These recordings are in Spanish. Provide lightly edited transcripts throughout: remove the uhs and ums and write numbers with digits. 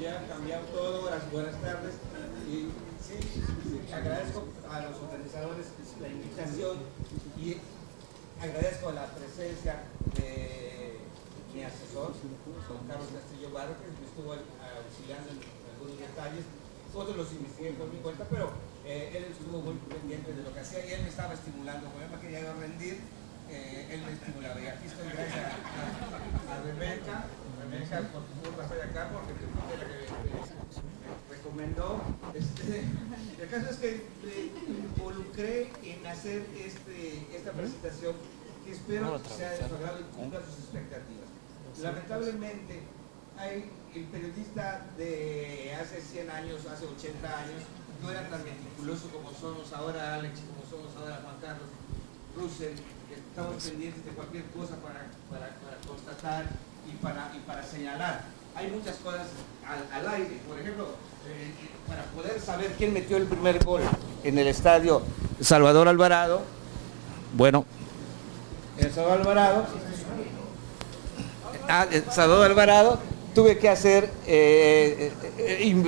Ya ha cambiado todo, buenas tardes. Y sí, agradezco a los organizadores la invitación y agradezco la presencia de mi asesor, don Carlos Castillo Barro, que me estuvo auxiliando en algunos detalles. Otros los investigué por mi cuenta, pero él estuvo muy pendiente de lo que hacía y él me estaba estimulando. Cuando yo me quería rendir, él me estimulaba. Y aquí estoy gracias a Rebeca. Rebeca, por favor, estoy acá porque fue la que me recomendó. El caso es que me involucré en hacer esta presentación que espero sea de su agrado y cumpla sus expectativas. Lamentablemente, el periodista de hace 100 años, hace 80 años, no era tan meticuloso como somos ahora Alex, como somos ahora Juan Carlos, Russell, que estamos pendientes de cualquier cosa para constatar y para señalar. Hay muchas cosas al aire. Por ejemplo, para poder saber quién metió el primer gol en el estadio Salvador Alvarado, bueno, en Salvador Alvarado, tuve que hacer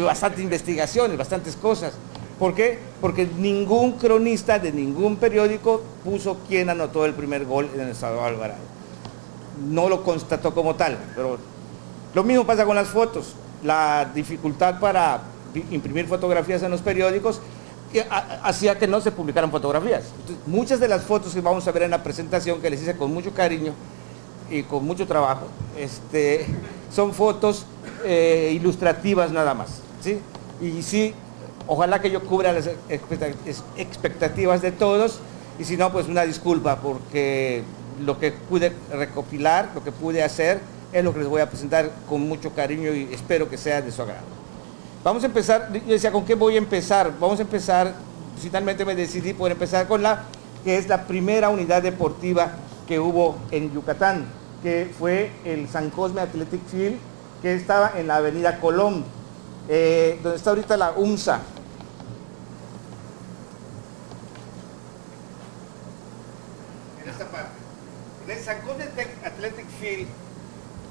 bastantes investigaciones, bastantes cosas. ¿Por qué? Porque ningún cronista de ningún periódico puso quién anotó el primer gol en el Salvador Alvarado. No lo constató como tal, pero lo mismo pasa con las fotos. La dificultad para imprimir fotografías en los periódicos hacía que no se publicaran fotografías. Entonces, muchas de las fotos que vamos a ver en la presentación, que les hice con mucho cariño y con mucho trabajo, son fotos ilustrativas nada más, ¿sí? Y sí, ojalá que yo cubra las expectativas de todos, y si no, pues una disculpa, porque lo que pude recopilar, lo que pude hacer, es lo que les voy a presentar con mucho cariño y espero que sea de su agrado. Vamos a empezar, yo decía, ¿con qué voy a empezar? Vamos a empezar, finalmente me decidí por empezar con que es la primera unidad deportiva que hubo en Yucatán, que fue el San Cosme Athletic Field, que estaba en la avenida Colón, donde está ahorita la UMSA. En esta parte. En el San Cosme Athletic Field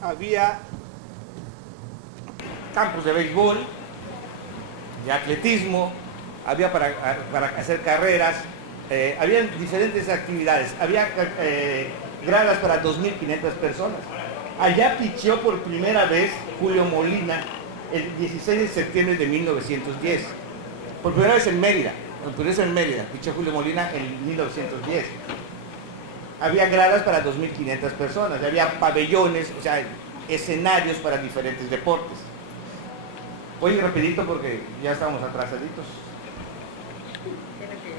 había campos de béisbol, de atletismo, había para hacer carreras, había diferentes actividades, había gradas para 2.500 personas. Allá picheó por primera vez Julio Molina el 16 de septiembre de 1910. Por primera vez en Mérida, picheó Julio Molina en 1910. Había gradas para 2.500 personas, había pabellones, o sea, escenarios para diferentes deportes. Voy rapidito porque ya estamos atrasaditos.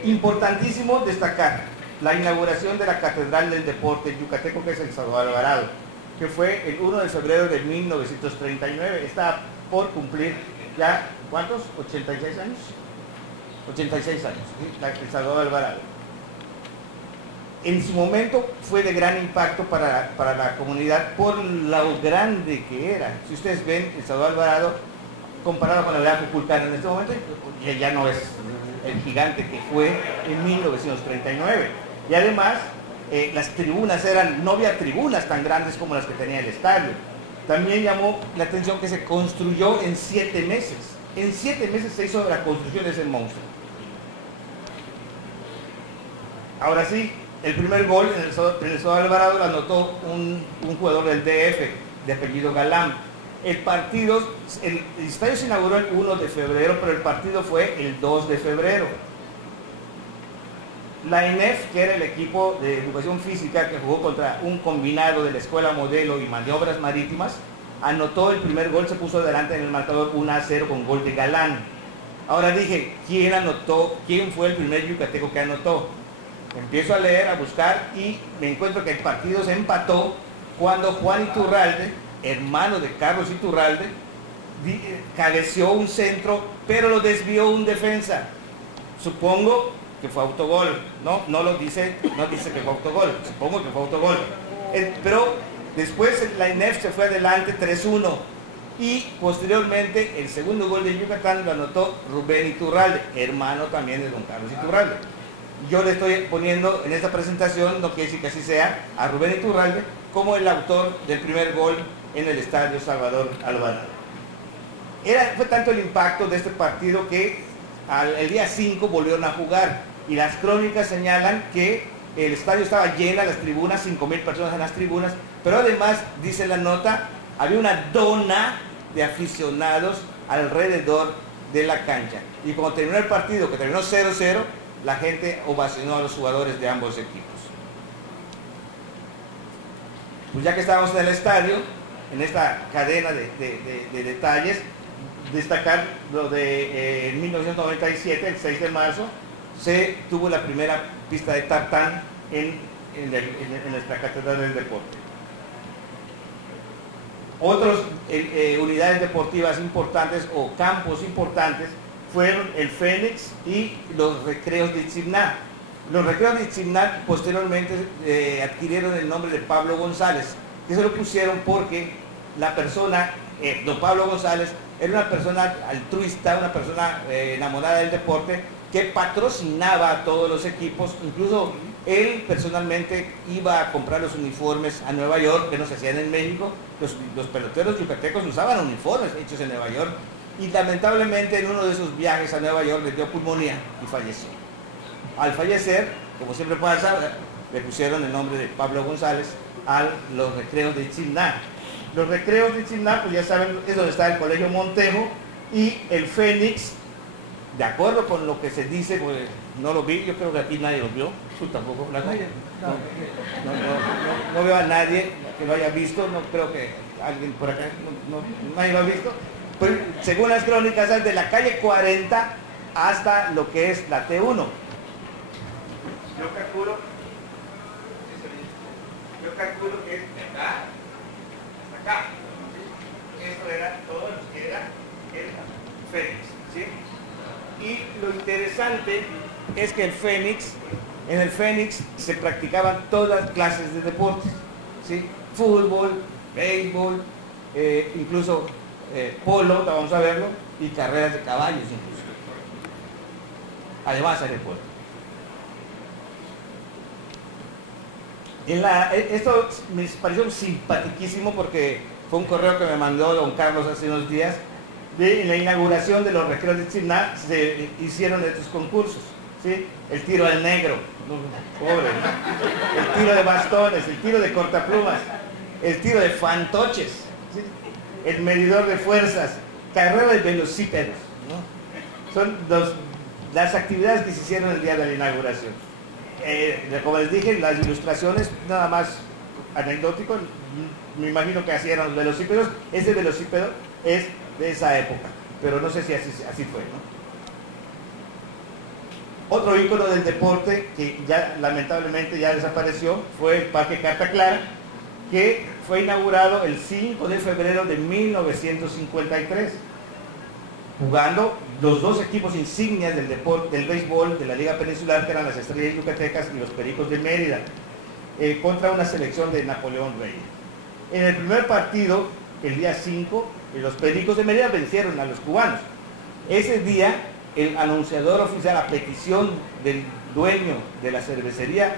Importantísimo destacar la inauguración de la Catedral del Deporte Yucateco, que es el Salvador Alvarado, que fue el 1 de febrero de 1939. Está por cumplir ya, ¿cuántos? ¿86 años? 86 años, ¿sí? El Salvador Alvarado. En su momento fue de gran impacto para la comunidad por lo grande que era. Si ustedes ven, el Salvador Alvarado, comparado con la Aldea Cuculcán en este momento, ya no es el gigante que fue en 1939. Y además, las tribunas no había tribunas tan grandes como las que tenía el estadio. También llamó la atención que se construyó en 7 meses. En 7 meses se hizo la construcción de ese monstruo. Ahora sí, el primer gol en el Salvador Alvarado lo anotó un jugador del DF, de apellido Galán. El estadio se inauguró el 1 de febrero, pero el partido fue el 2 de febrero. La INEF, que era el equipo de educación física que jugó contra un combinado de la Escuela Modelo y Maniobras Marítimas, anotó el primer gol, se puso adelante en el marcador 1-0 con gol de Galán. Ahora dije, ¿quién fue el primer yucateco que anotó? Empiezo a leer, a buscar y me encuentro que el partido se empató cuando Juan Iturralde, hermano de Carlos Iturralde, cabeció un centro, pero lo desvió un defensa. Supongo que fue autogol, no dice que fue autogol, supongo que fue autogol. Pero después la INEF se fue adelante 3-1 y posteriormente el segundo gol de Yucatán lo anotó Rubén Iturralde, hermano también de don Carlos Iturralde. Yo le estoy poniendo en esta presentación, no quiere decir que así sea, a Rubén Iturralde como el autor del primer gol en el estadio Salvador Alvarado. Fue tanto el impacto de este partido que el día 5 volvieron a jugar, y las crónicas señalan que el estadio estaba lleno, las tribunas, 5,000 personas en las tribunas, pero además, dice la nota, había una dona de aficionados alrededor de la cancha. Y cuando terminó el partido, que terminó 0-0, la gente ovacionó a los jugadores de ambos equipos. Pues ya que estábamos en el estadio, en esta cadena de detalles, destacar lo de en 1997, el 6 de marzo, se tuvo la primera pista de tartán en nuestra Catedral del Deporte. Otras unidades deportivas importantes o campos importantes fueron el Fénix y los recreos de Itzimná. Los recreos de Itzimná posteriormente adquirieron el nombre de Pablo González, que se lo pusieron porque la persona, don Pablo González, era una persona altruista, una persona enamorada del deporte, que patrocinaba a todos los equipos. Incluso él personalmente iba a comprar los uniformes a Nueva York, que no se hacían en México. Los peloteros yucatecos usaban uniformes hechos en Nueva York, y lamentablemente en uno de esos viajes a Nueva York le dio pulmonía y falleció. Al fallecer, como siempre pasa, le pusieron el nombre de Pablo González a los recreos de Itzimná. Los recreos de Itzimná, pues ya saben, es donde está el Colegio Montejo, y el Fénix, de acuerdo con lo que se dice, pues no lo vi, yo creo que aquí nadie lo vio, tú tampoco, ¿la calle? No veo a nadie que lo haya visto, no creo que alguien por acá, nadie lo ha visto. Pues, según las crónicas, es de la calle 40 hasta lo que es la T1. Yo calculo que es de acá hasta acá. Esto era todo lo que era el Fénix, ¿sí? Y lo interesante es que en el Fénix se practicaban todas clases de deportes, ¿sí? Fútbol, béisbol, incluso polo, vamos a verlo, y carreras de caballos incluso. Además aeropuerto. Esto me pareció simpaticísimo porque fue un correo que me mandó don Carlos hace unos días. En la inauguración de los recreos de Itzimná se hicieron estos concursos, ¿sí? El tiro al negro, pobre, ¿no? El tiro de bastones, el tiro de cortaplumas, el tiro de fantoches, ¿sí? El medidor de fuerzas, carrera de velocípedos, ¿no? Son las actividades que se hicieron el día de la inauguración. Como les dije, las ilustraciones, nada más anecdótico, me imagino que así eran los velocípedos. Ese velocípedo es de esa época, pero no sé si así fue, ¿no? Otro ícono del deporte que ya lamentablemente ya desapareció fue el Parque Carta Clara, que fue inaugurado el 5 de febrero de 1953, jugando los dos equipos insignias del deporte, del béisbol de la Liga Peninsular, que eran las Estrellas Yucatecas y los Pericos de Mérida, contra una selección de Napoleón Reyes. En el primer partido, el día 5, los Pericos de Mérida vencieron a los cubanos. Ese día, el anunciador oficial, a petición del dueño de la cervecería,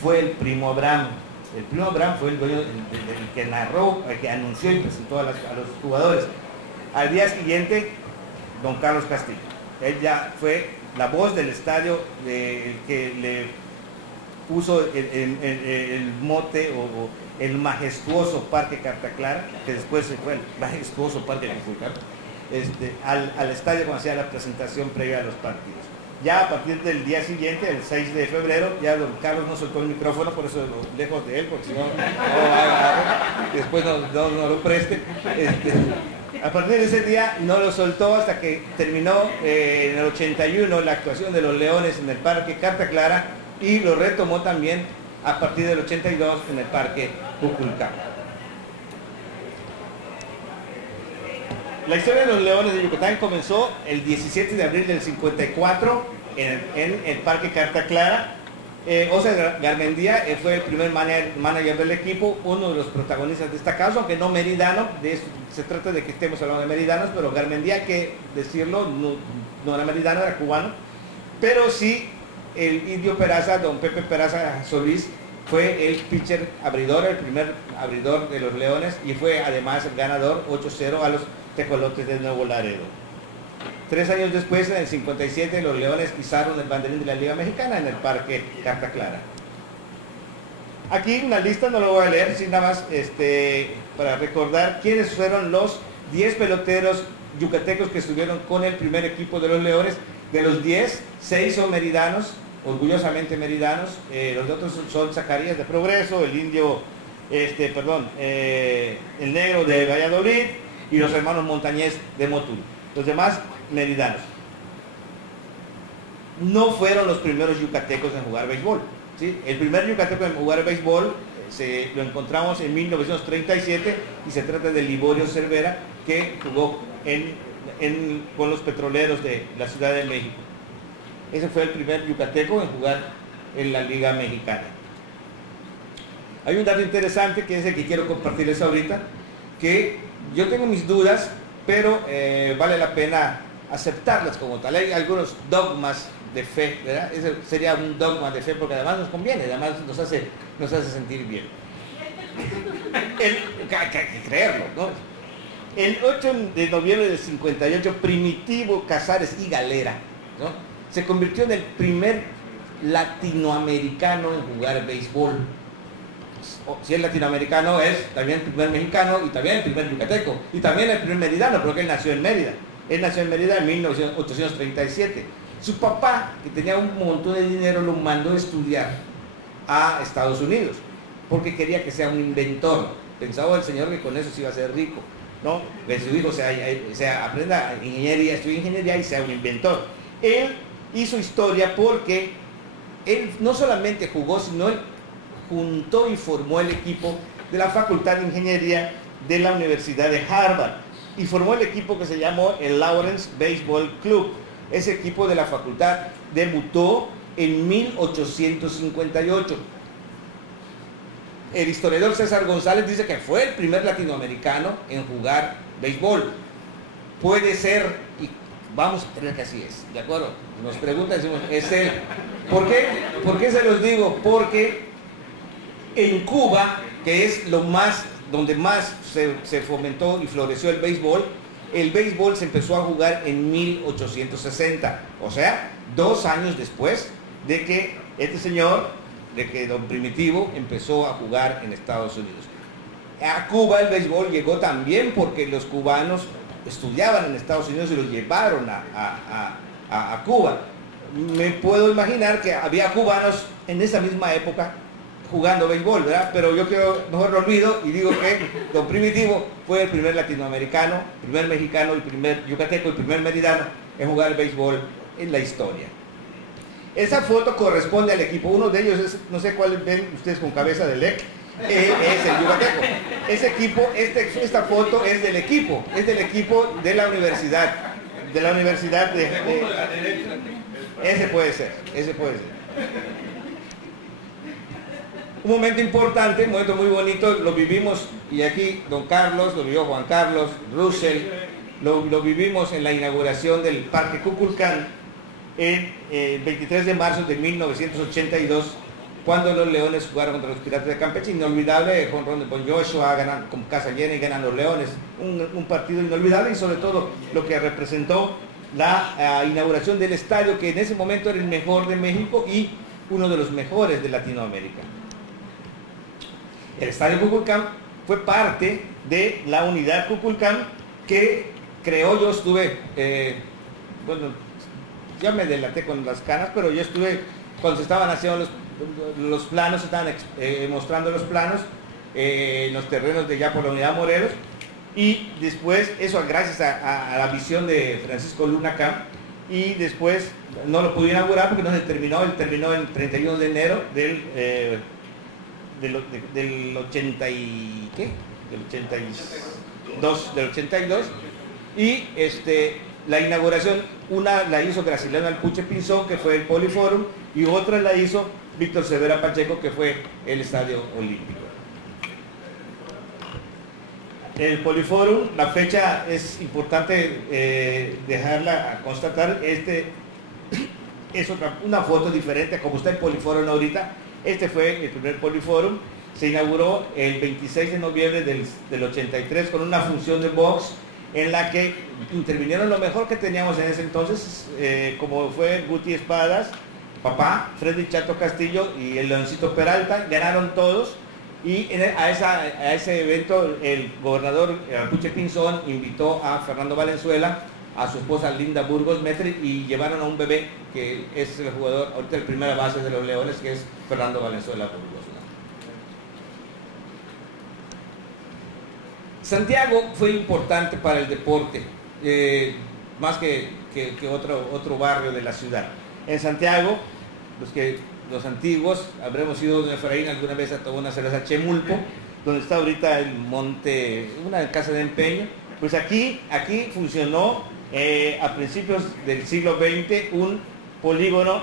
fue el Primo Abraham. El Primo Abraham fue el dueño, el que narró, el que anunció y presentó a los jugadores. Al día siguiente, don Carlos Castillo. Él ya fue la voz del estadio, el que le puso el mote o el majestuoso Parque Carta Clara, que después se fue el majestuoso Parque Cancún, al estadio cuando hacía la presentación previa a los partidos. Ya a partir del día siguiente, el 6 de febrero, ya don Carlos no soltó el micrófono, por eso lejos de él, porque si no, después no lo preste. A partir de ese día no lo soltó hasta que terminó en el 81 la actuación de los Leones en el Parque Carta Clara, y lo retomó también a partir del 82 en el Parque Kukulcán. La historia de los Leones de Yucatán comenzó el 17 de abril del 54 en el Parque Carta Clara. Óscar Garmendia fue el primer manager del equipo, uno de los protagonistas destacados, aunque no meridano. Se trata de que estemos hablando de meridanos, pero Garmendia, hay que decirlo, no era meridano, era cubano, pero sí el indio Peraza, don Pepe Peraza Solís, fue el pitcher abridor, el primer abridor de los Leones, y fue además el ganador 8-0 a los Tecolotes de Nuevo Laredo. 3 años después, en el 57, los Leones pisaron el banderín de la Liga Mexicana en el Parque Carta Clara. Aquí una lista, no lo voy a leer, sino nada más para recordar quiénes fueron los 10 peloteros yucatecos que estuvieron con el primer equipo de los Leones. De los 10, 6 son meridanos, orgullosamente meridanos. Los otros son Zacarías de Progreso, el indio, el negro de Valladolid y los hermanos Montañez de Motul. Los demás meridanos. No fueron los primeros yucatecos en jugar béisbol, ¿sí? El primer yucateco en jugar béisbol lo encontramos en 1937 y se trata de Liborio Cervera, que jugó con los Petroleros de la Ciudad de México. Ese fue el primer yucateco en jugar en la Liga Mexicana. Hay un dato interesante que es el que quiero compartirles ahorita, que yo tengo mis dudas, pero vale la pena aceptarlas como tal. Hay algunos dogmas de fe, ¿verdad? Ese sería un dogma de fe porque además nos conviene, además nos hace sentir bien. Hay que creerlo, ¿no? El 8 de noviembre del 58, Primitivo Casares y Galera, ¿no?, se convirtió en el primer latinoamericano en jugar béisbol. Si es latinoamericano, es también el primer mexicano y también el primer yucateco y también el primer meridano, porque él nació en Mérida. Él nació en Mérida en 1837. Su papá, que tenía un montón de dinero, lo mandó a estudiar a Estados Unidos, porque quería que sea un inventor. Pensaba el señor que con eso se iba a ser rico, ¿no? Que su hijo aprenda ingeniería, estudie ingeniería y sea un inventor. Él hizo historia porque él no solamente jugó, sino él juntó y formó el equipo de la Facultad de Ingeniería de la Universidad de Harvard y formó el equipo que se llamó el Lawrence Baseball Club. Ese equipo de la facultad debutó en 1858. El historiador César González dice que fue el primer latinoamericano en jugar béisbol. Puede ser, y vamos a creer que así es, ¿de acuerdo? Nos preguntan, decimos, es él. ¿Por qué? ¿Por qué se los digo? Porque en Cuba, que es donde más se fomentó y floreció el béisbol se empezó a jugar en 1860, o sea, 2 años después de que don Primitivo empezó a jugar en Estados Unidos. A Cuba el béisbol llegó también porque los cubanos estudiaban en Estados Unidos y los llevaron a Cuba. Me puedo imaginar que había cubanos en esa misma época jugando béisbol, ¿verdad? Pero yo mejor lo olvido y digo que don Primitivo fue el primer latinoamericano, primer mexicano, el primer yucateco, el primer meridano en jugar el béisbol en la historia. Esa foto corresponde al equipo. Uno de ellos es, no sé cuál ven ustedes con cabeza de lec, es el yucateco. Ese equipo, esta foto es del equipo de la universidad, ese puede ser. Un momento importante, un momento muy bonito, lo vivimos, y aquí don Carlos, lo vivió Juan Carlos, Russell, lo vivimos en la inauguración del Parque Kukulcán el 23 de marzo de 1982, cuando los Leones jugaron contra los Piratas de Campeche. Inolvidable, jonrón de Bon Joshua, ganan con casa llena y ganan los Leones. Un partido inolvidable, y sobre todo lo que representó la inauguración del estadio, que en ese momento era el mejor de México y uno de los mejores de Latinoamérica. El Estadio Kukulcán fue parte de la unidad Kukulcán que creó. Yo estuve, ya me delaté con las canas, pero yo estuve cuando se estaban haciendo los planos, se estaban mostrando los planos en los terrenos de ya por la unidad Morelos, y después, eso gracias a la visión de Francisco Luna Camp, y después no lo pude inaugurar porque no se terminó, él terminó el 31 de enero del 80 y ¿qué? Del 82, y la inauguración, una la hizo Graciliano Alpuche Pinzón, que fue el Poliforum, y otra la hizo Víctor Cervera Pacheco, que fue el Estadio Olímpico. El Poliforum, la fecha es importante dejarla a constatar. Es una foto diferente como está el Poliforum ahorita. Este fue el primer Poliforum. Se inauguró el 26 de noviembre del 83 con una función de box en la que intervinieron lo mejor que teníamos en ese entonces, como fue Guti Espadas, papá, Freddy Chato Castillo y el Leoncito Peralta, ganaron todos. Y a ese evento el gobernador Puche Pinzón invitó a Fernando Valenzuela, a su esposa Linda Burgos Metri, y llevaron a un bebé que es el jugador, ahorita el primera base de los Leones, que es Fernando Valenzuela Burgos, ¿no? Santiago fue importante para el deporte, más que otro barrio de la ciudad. En Santiago, los antiguos, habremos ido de Efraín alguna vez a tomar una cerveza Chemulpo, donde está ahorita el monte, una casa de empeño. Pues aquí funcionó a principios del siglo XX un polígono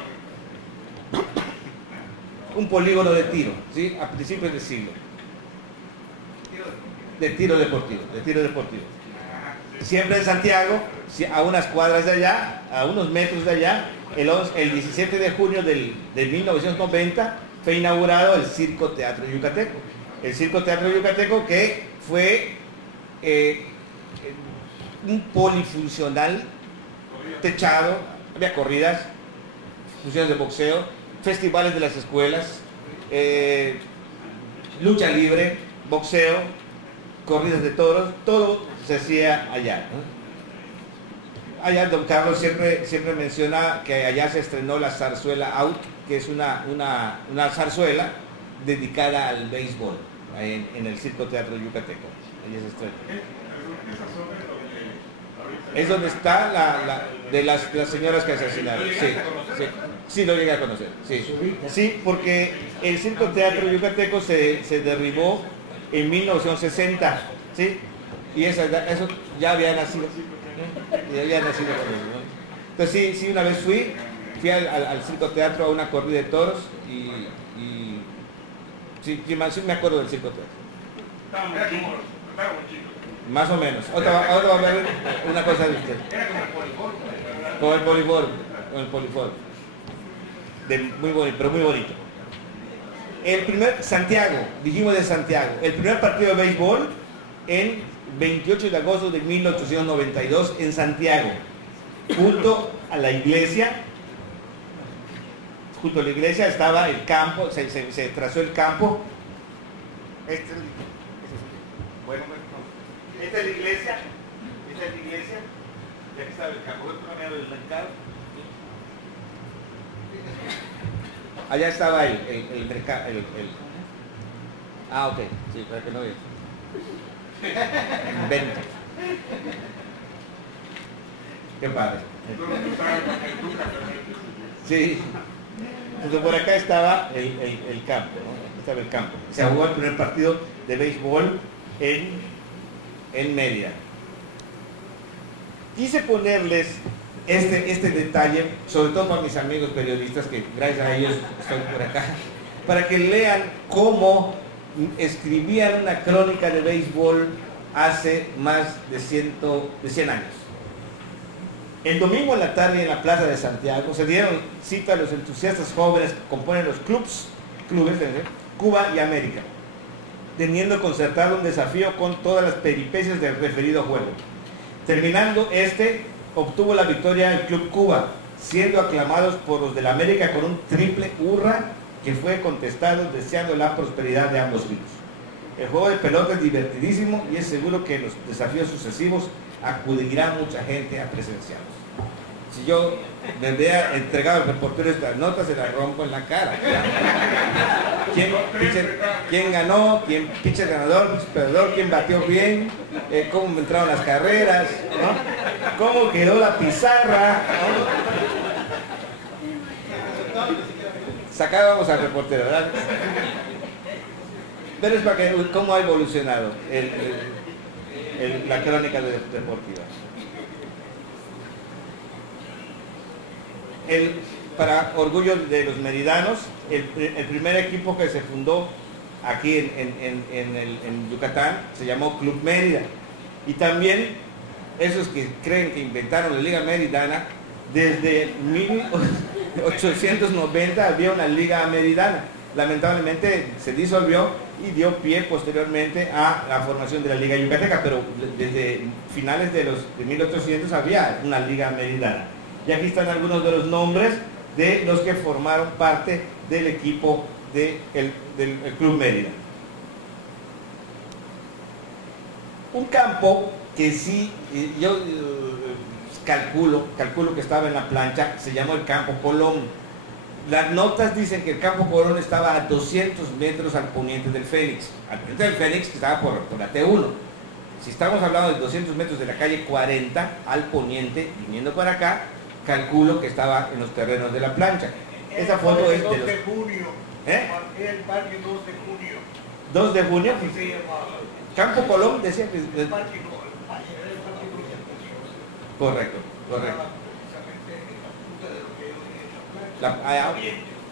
de tiro, ¿sí? A principios del siglo. De tiro deportivo. Siempre en Santiago, a unas cuadras de allá, a unos metros de allá, el 17 de junio de 1990 fue inaugurado el Circo Teatro Yucateco. El Circo Teatro Yucateco, que fue un polifuncional techado, había corridas, funciones de boxeo, festivales de las escuelas, lucha libre, boxeo, corridas de toros, todo se hacía allá, ¿no? Allá don Carlos siempre menciona que allá se estrenó la zarzuela Out, que es una zarzuela dedicada al béisbol, en el Circo Teatro Yucateco. Allá se estrenó. Es donde está de las señoras que asesinaron. Sí, lo llegué a conocer. Sí, porque el Circo Teatro Yucateco se derribó en 1960, ¿sí? Y eso ya había nacido. Entonces sí, una vez fui al Circo Teatro a una corrida de toros y sí me acuerdo del Circo Teatro. Más o menos. Ahora va a ver una cosa de usted. Con el poliforme. Muy bonito, pero muy bonito. Dijimos de Santiago, el primer partido de béisbol en 28 de agosto de 1892 en Santiago, junto a la iglesia estaba el campo, se trazó el campo. Esta es la iglesia, y aquí estaba el campo, del mercado. Allá estaba el mercado, ok, sí, para que no veas. Invento. Qué padre. Sí. Entonces por acá estaba el campo, ¿no? Estaba el campo. Se jugó el primer partido de béisbol en Mérida. Quise ponerles este detalle, sobre todo para mis amigos periodistas, que gracias a ellos estoy por acá, para que lean cómo escribían una crónica de béisbol hace más de 100 años. El domingo en la tarde en la Plaza de Santiago se dieron cita a los entusiastas jóvenes que componen los clubes Cuba y América, teniendo concertado un desafío con todas las peripecias del referido juego. Terminando obtuvo la victoria el Club Cuba, siendo aclamados por los del América con un triple hurra que fue contestado deseando la prosperidad de ambos equipos. El juego de pelota es divertidísimo y es seguro que en los desafíos sucesivos acudirá mucha gente a presenciarlos. Si yo me hubiera entregado al reportero estas notas, se las rompo en la cara. ¿Quién ganó? ¿Quién pitcher ganador? ¿Pitcher perdedor? ¿Quién batió bien? ¿Cómo entraron las carreras? ¿No? ¿Cómo quedó la pizarra? ¿No? Sacábamos al reportero, ¿verdad? Pero es para que cómo ha evolucionado la crónica deportiva. Para orgullo de los meridanos, el primer equipo que se fundó aquí en Yucatán se llamó Club Mérida. Y también esos que creen que inventaron la Liga Meridana, desde 1890 había una Liga Meridana. Lamentablemente se disolvió y dio pie posteriormente a la formación de la Liga Yucateca, pero desde finales de 1800 había una Liga Meridana. Y aquí están algunos de los nombres de los que formaron parte del equipo del Club Mérida. Un campo que sí, yo calculo que estaba en la plancha, se llamó el Campo Colón. Las notas dicen que el Campo Colón estaba a 200 metros al poniente del Fénix. Al poniente del Fénix, que estaba por la T1. Si estamos hablando de 200 metros de la calle 40 al poniente, viniendo para acá, calculo que estaba en los terrenos de la plancha. Esa foto es de los... de junio. ¿Eh? El parque 2 de junio. 2 de junio. Así se llamaba. Campo Colón decía que... El parque 2 Correcto.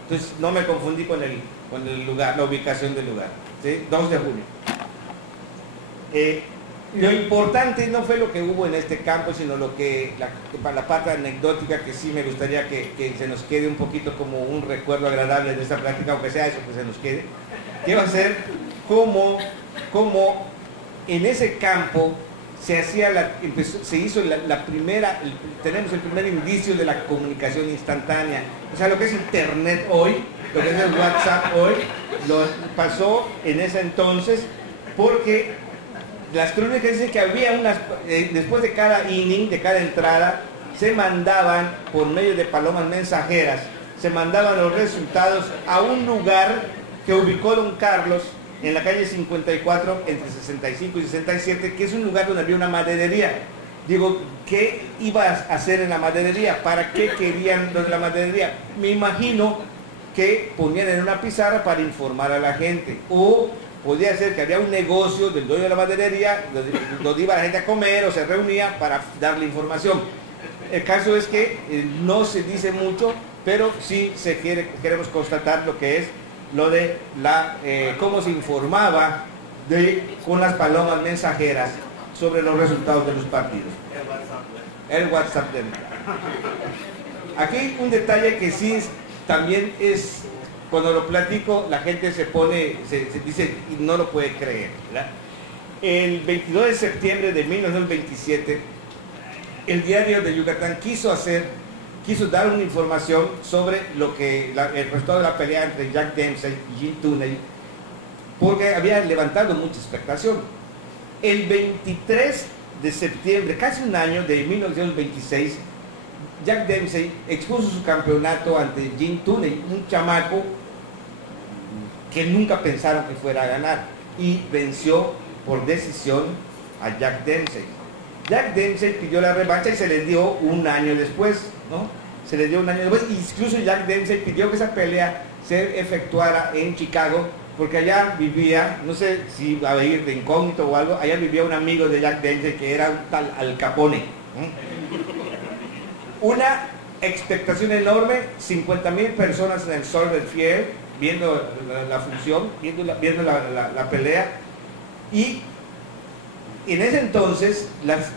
Entonces no me confundí con el lugar, la ubicación del lugar. ¿Sí? 2 de junio. Lo importante no fue lo que hubo en este campo, sino la parte anecdótica que sí me gustaría que se nos quede un poquito como un recuerdo agradable de esta práctica, aunque sea eso que se nos quede, que va a ser como en ese campo se hizo la primera, tenemos el primer indicio de la comunicación instantánea. O sea, lo que es internet hoy, lo que es el WhatsApp hoy, lo pasó en ese entonces, porque las crónicas dicen que había después de cada inning, de cada entrada, se mandaban, por medio de palomas mensajeras, se mandaban los resultados a un lugar que ubicó don Carlos, en la calle 54, entre 65 y 67, que es un lugar donde había una maderería. Digo, ¿qué ibas a hacer en la maderería? ¿Para qué querían los de la maderería? Me imagino que ponían en una pizarra para informar a la gente. O podía ser que había un negocio del dueño de la maderería, donde iba la gente a comer o se reunía para darle información. El caso es que no se dice mucho, pero sí queremos constatar lo que es lo de cómo se informaba con las palomas mensajeras sobre los resultados de los partidos. El WhatsApp. Aquí un detalle que sí también es, cuando lo platico, la gente se dice y no lo puede creer, ¿verdad? El 22 de septiembre de 1927, el Diario de Yucatán quiso dar una información sobre el resultado de la pelea entre Jack Dempsey y Jim Tooney, porque había levantado mucha expectación. El 23 de septiembre, casi un año de 1926, Jack Dempsey expuso su campeonato ante Jim Tooney, un chamaco que nunca pensaron que fuera a ganar, y venció por decisión a Jack Dempsey. Jack Dempsey pidió la revancha y se le dio un año después, ¿no? Se le dio un año después, incluso Jack Dempsey pidió que esa pelea se efectuara en Chicago, porque allá vivía, no sé si iba a ir de incógnito o algo, allá vivía un amigo de Jack Dempsey que era un tal Al Capone. Una expectación enorme, 50,000 personas en el Soldier Field viendo la función, viendo la pelea, y en ese entonces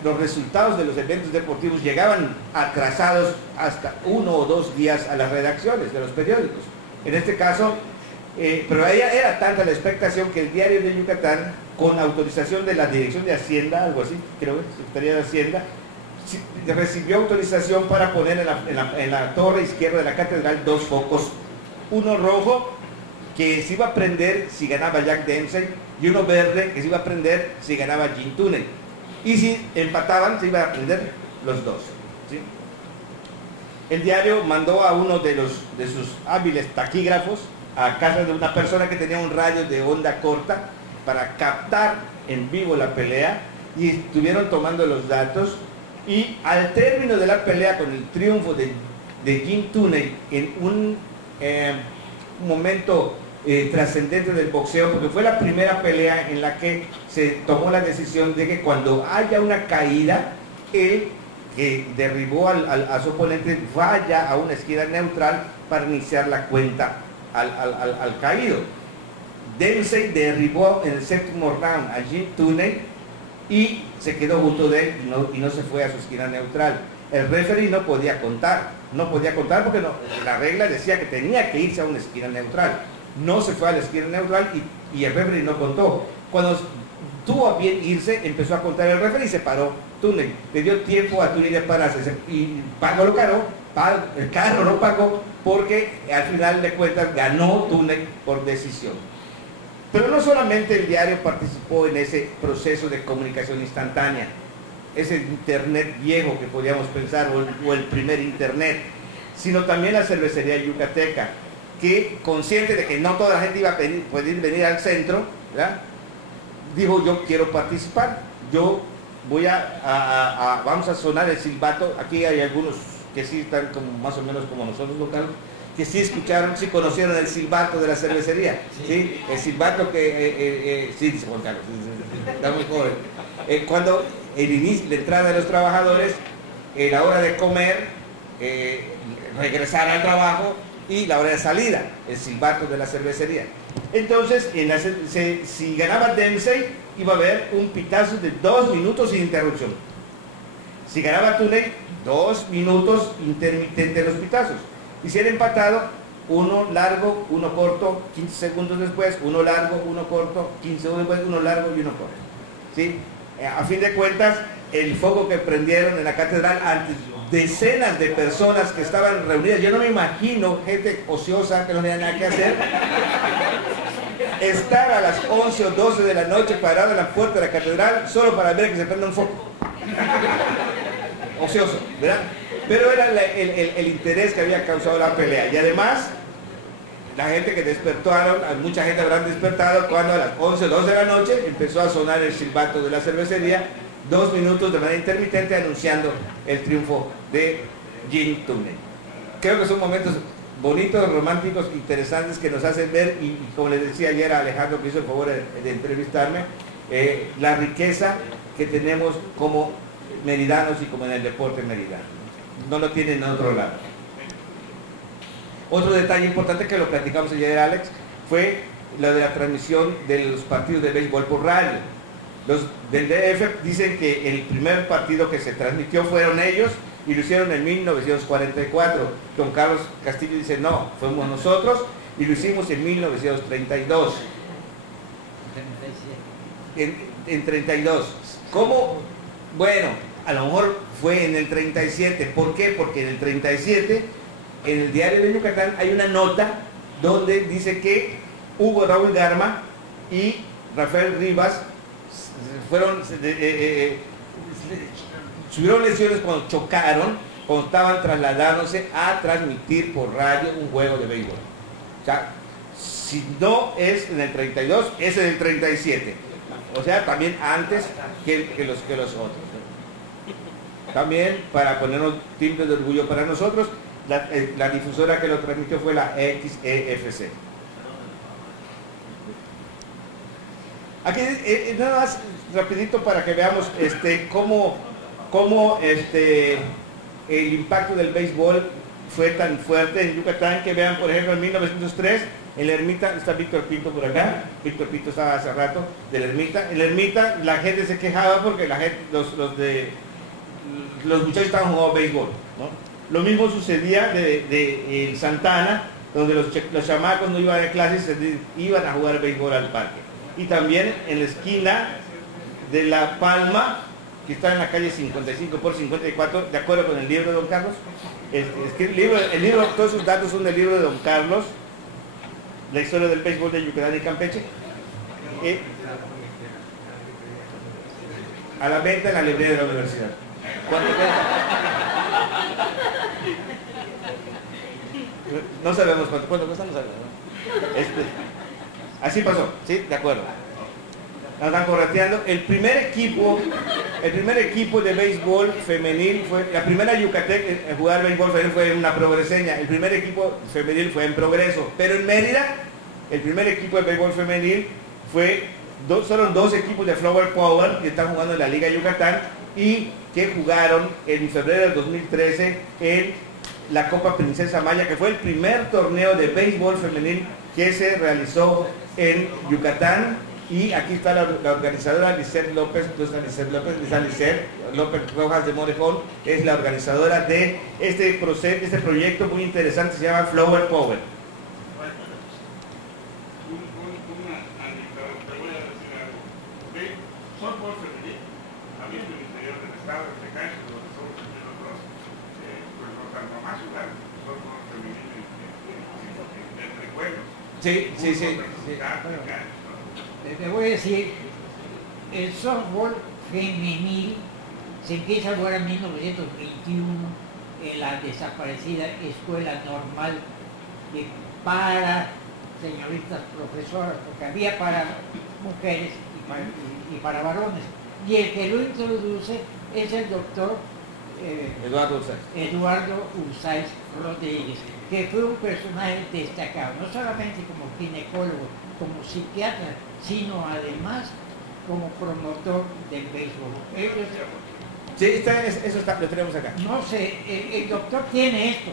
los resultados de los eventos deportivos llegaban atrasados hasta 1 o 2 días a las redacciones de los periódicos. En este caso, pero era tanta la expectación que el Diario de Yucatán, con autorización de la Dirección de Hacienda, algo así, creo que Secretaría de Hacienda, recibió autorización para poner en la torre izquierda de la catedral 2 focos, uno rojo que se iba a prender si ganaba Jack Dempsey y uno verde que se iba a prender si ganaba Jim Tooney, y si empataban se iban a prender los dos, ¿sí? El diario mandó a uno de sus hábiles taquígrafos a casa de una persona que tenía un radio de onda corta para captar en vivo la pelea, y estuvieron tomando los datos, y al término de la pelea, con el triunfo de Jim Tooney en un momento trascendente del boxeo, porque fue la primera pelea en la que se tomó la decisión de que cuando haya una caída, él que derribó a su oponente vaya a una esquina neutral para iniciar la cuenta al caído. Dempsey derribó en el séptimo round a Jim Tooney y se quedó junto de él y no se fue a su esquina neutral. El referee no podía contar porque la regla decía que tenía que irse a una esquina neutral. No se fue a la esquina neutral y y el referee no contó. Cuando tuvo a bien irse, empezó a contar el referee y se paró Túnez. Le dio tiempo a Túnez de pararse y pagó lo caro, el carro no pagó porque al final de cuentas ganó Túnez por decisión. Pero no solamente el diario participó en ese proceso de comunicación instantánea, ese internet viejo que podíamos pensar, o el primer internet, sino también la cervecería yucateca, que consciente de que no toda la gente iba a poder venir al centro, ¿verdad?, dijo: yo quiero participar, yo voy vamos a sonar el silbato. Aquí hay algunos que sí están como más o menos como nosotros locales, que sí escucharon, sí conocieron el silbato de la cervecería, ¿sí? El silbato que, sí, dice Juan Carlos, está muy joven. Cuando el inicio, la entrada de los trabajadores, la hora de comer, regresar al trabajo y la hora de salida, el silbato de la cervecería. Entonces, si ganaba Dempsey, iba a haber un pitazo de 2 minutos sin interrupción. Si ganaba Tunney, 2 minutos intermitentes los pitazos. Y si era empatado, uno largo, uno corto, 15 segundos después, uno largo, uno corto, 15 segundos después, uno largo y uno corto, ¿sí? A fin de cuentas, el fuego que prendieron en la catedral ante decenas de personas que estaban reunidas, yo no me imagino gente ociosa que no tenía nada que hacer, estar a las 11 o 12 de la noche parado en la puerta de la catedral solo para ver que se prenda un foco. Ocioso, ¿verdad? Pero era el interés que había causado la pelea. Y además, la gente que despertaron, mucha gente habrán despertado cuando a las 11 o 12 de la noche empezó a sonar el silbato de la cervecería, 2 minutos de manera intermitente anunciando el triunfo de Jim Tunney. Creo que son momentos bonitos, románticos, interesantes, que nos hacen ver, y como les decía ayer a Alejandro, que hizo el favor de entrevistarme, la riqueza que tenemos como meridanos y como en el deporte meridano. No lo tienen en otro lado. Otro detalle importante que lo platicamos ayer, Alex, fue lo de la transmisión de los partidos de béisbol por radio. Los del DF dicen que el primer partido que se transmitió fueron ellos, y lo hicieron en 1944. Don Carlos Castillo dice: no, fuimos nosotros, y lo hicimos en 1932. En 32. ¿Cómo? Bueno, a lo mejor fue en el 37. ¿Por qué? Porque en el 37, en el diario de Yucatán, hay una nota donde dice que Hugo Raúl Garma y Rafael Rivas tuvieron lesiones cuando chocaron, cuando estaban trasladándose a transmitir por radio un juego de béisbol. O sea, si no es en el 32, es en el 37. O sea, también antes que los otros. También, para ponernos timbre de orgullo para nosotros, la difusora que lo transmitió fue la XEFC. Aquí nada más rapidito para que veamos cómo el impacto del béisbol fue tan fuerte en Yucatán, que vean, por ejemplo, en 1903, en la Ermita, está Víctor Pinto por acá, Víctor Pinto estaba hace rato, de la Ermita. En la Ermita la gente se quejaba porque la gente, los muchachos estaban jugando béisbol, ¿no? Lo mismo sucedía en Santa Ana, donde los chamacos no iban a clases, iban a jugar béisbol al parque. Y también en la esquina de La Palma, que está en la calle 55 por 54, de acuerdo con el libro de Don Carlos. El libro, todos esos datos son del libro de Don Carlos, la historia del béisbol de Yucatán y Campeche. A la venta en la librería de la universidad. ¿Cuánto cuesta? No sabemos cuánto cuesta, no sabemos. Así pasó, ¿sí? De acuerdo. Nos están correteando. El primer equipo de béisbol femenil fue, la primera Yucatec en jugar béisbol femenil fue en una progreseña. El primer equipo femenil fue en Progreso. Pero en Mérida, el primer equipo de béisbol femenil fueron 2 equipos de Flower Power que están jugando en la Liga Yucatán y que jugaron en febrero del 2013 en la Copa Princesa Maya, que fue el primer torneo de béisbol femenil que se realizó en Yucatán. Y aquí está la organizadora Lisette López. Entonces Lisette López Rojas de Morejón es la organizadora de este proyecto muy interesante, se llama Flower Power. Una mamás son femeniles entre pueblos. Sí. Te voy a decir, el softball femenil se empieza a jugar en 1921 en la desaparecida Escuela Normal para señoritas profesoras, porque había para mujeres y para varones. Y el que lo introduce es el doctor Eduardo Ursáez Rodríguez, que fue un personaje destacado, no solamente como ginecólogo, como psiquiatra, sino además como promotor del béisbol. Sí, eso lo tenemos acá. No sé, el doctor tiene esto,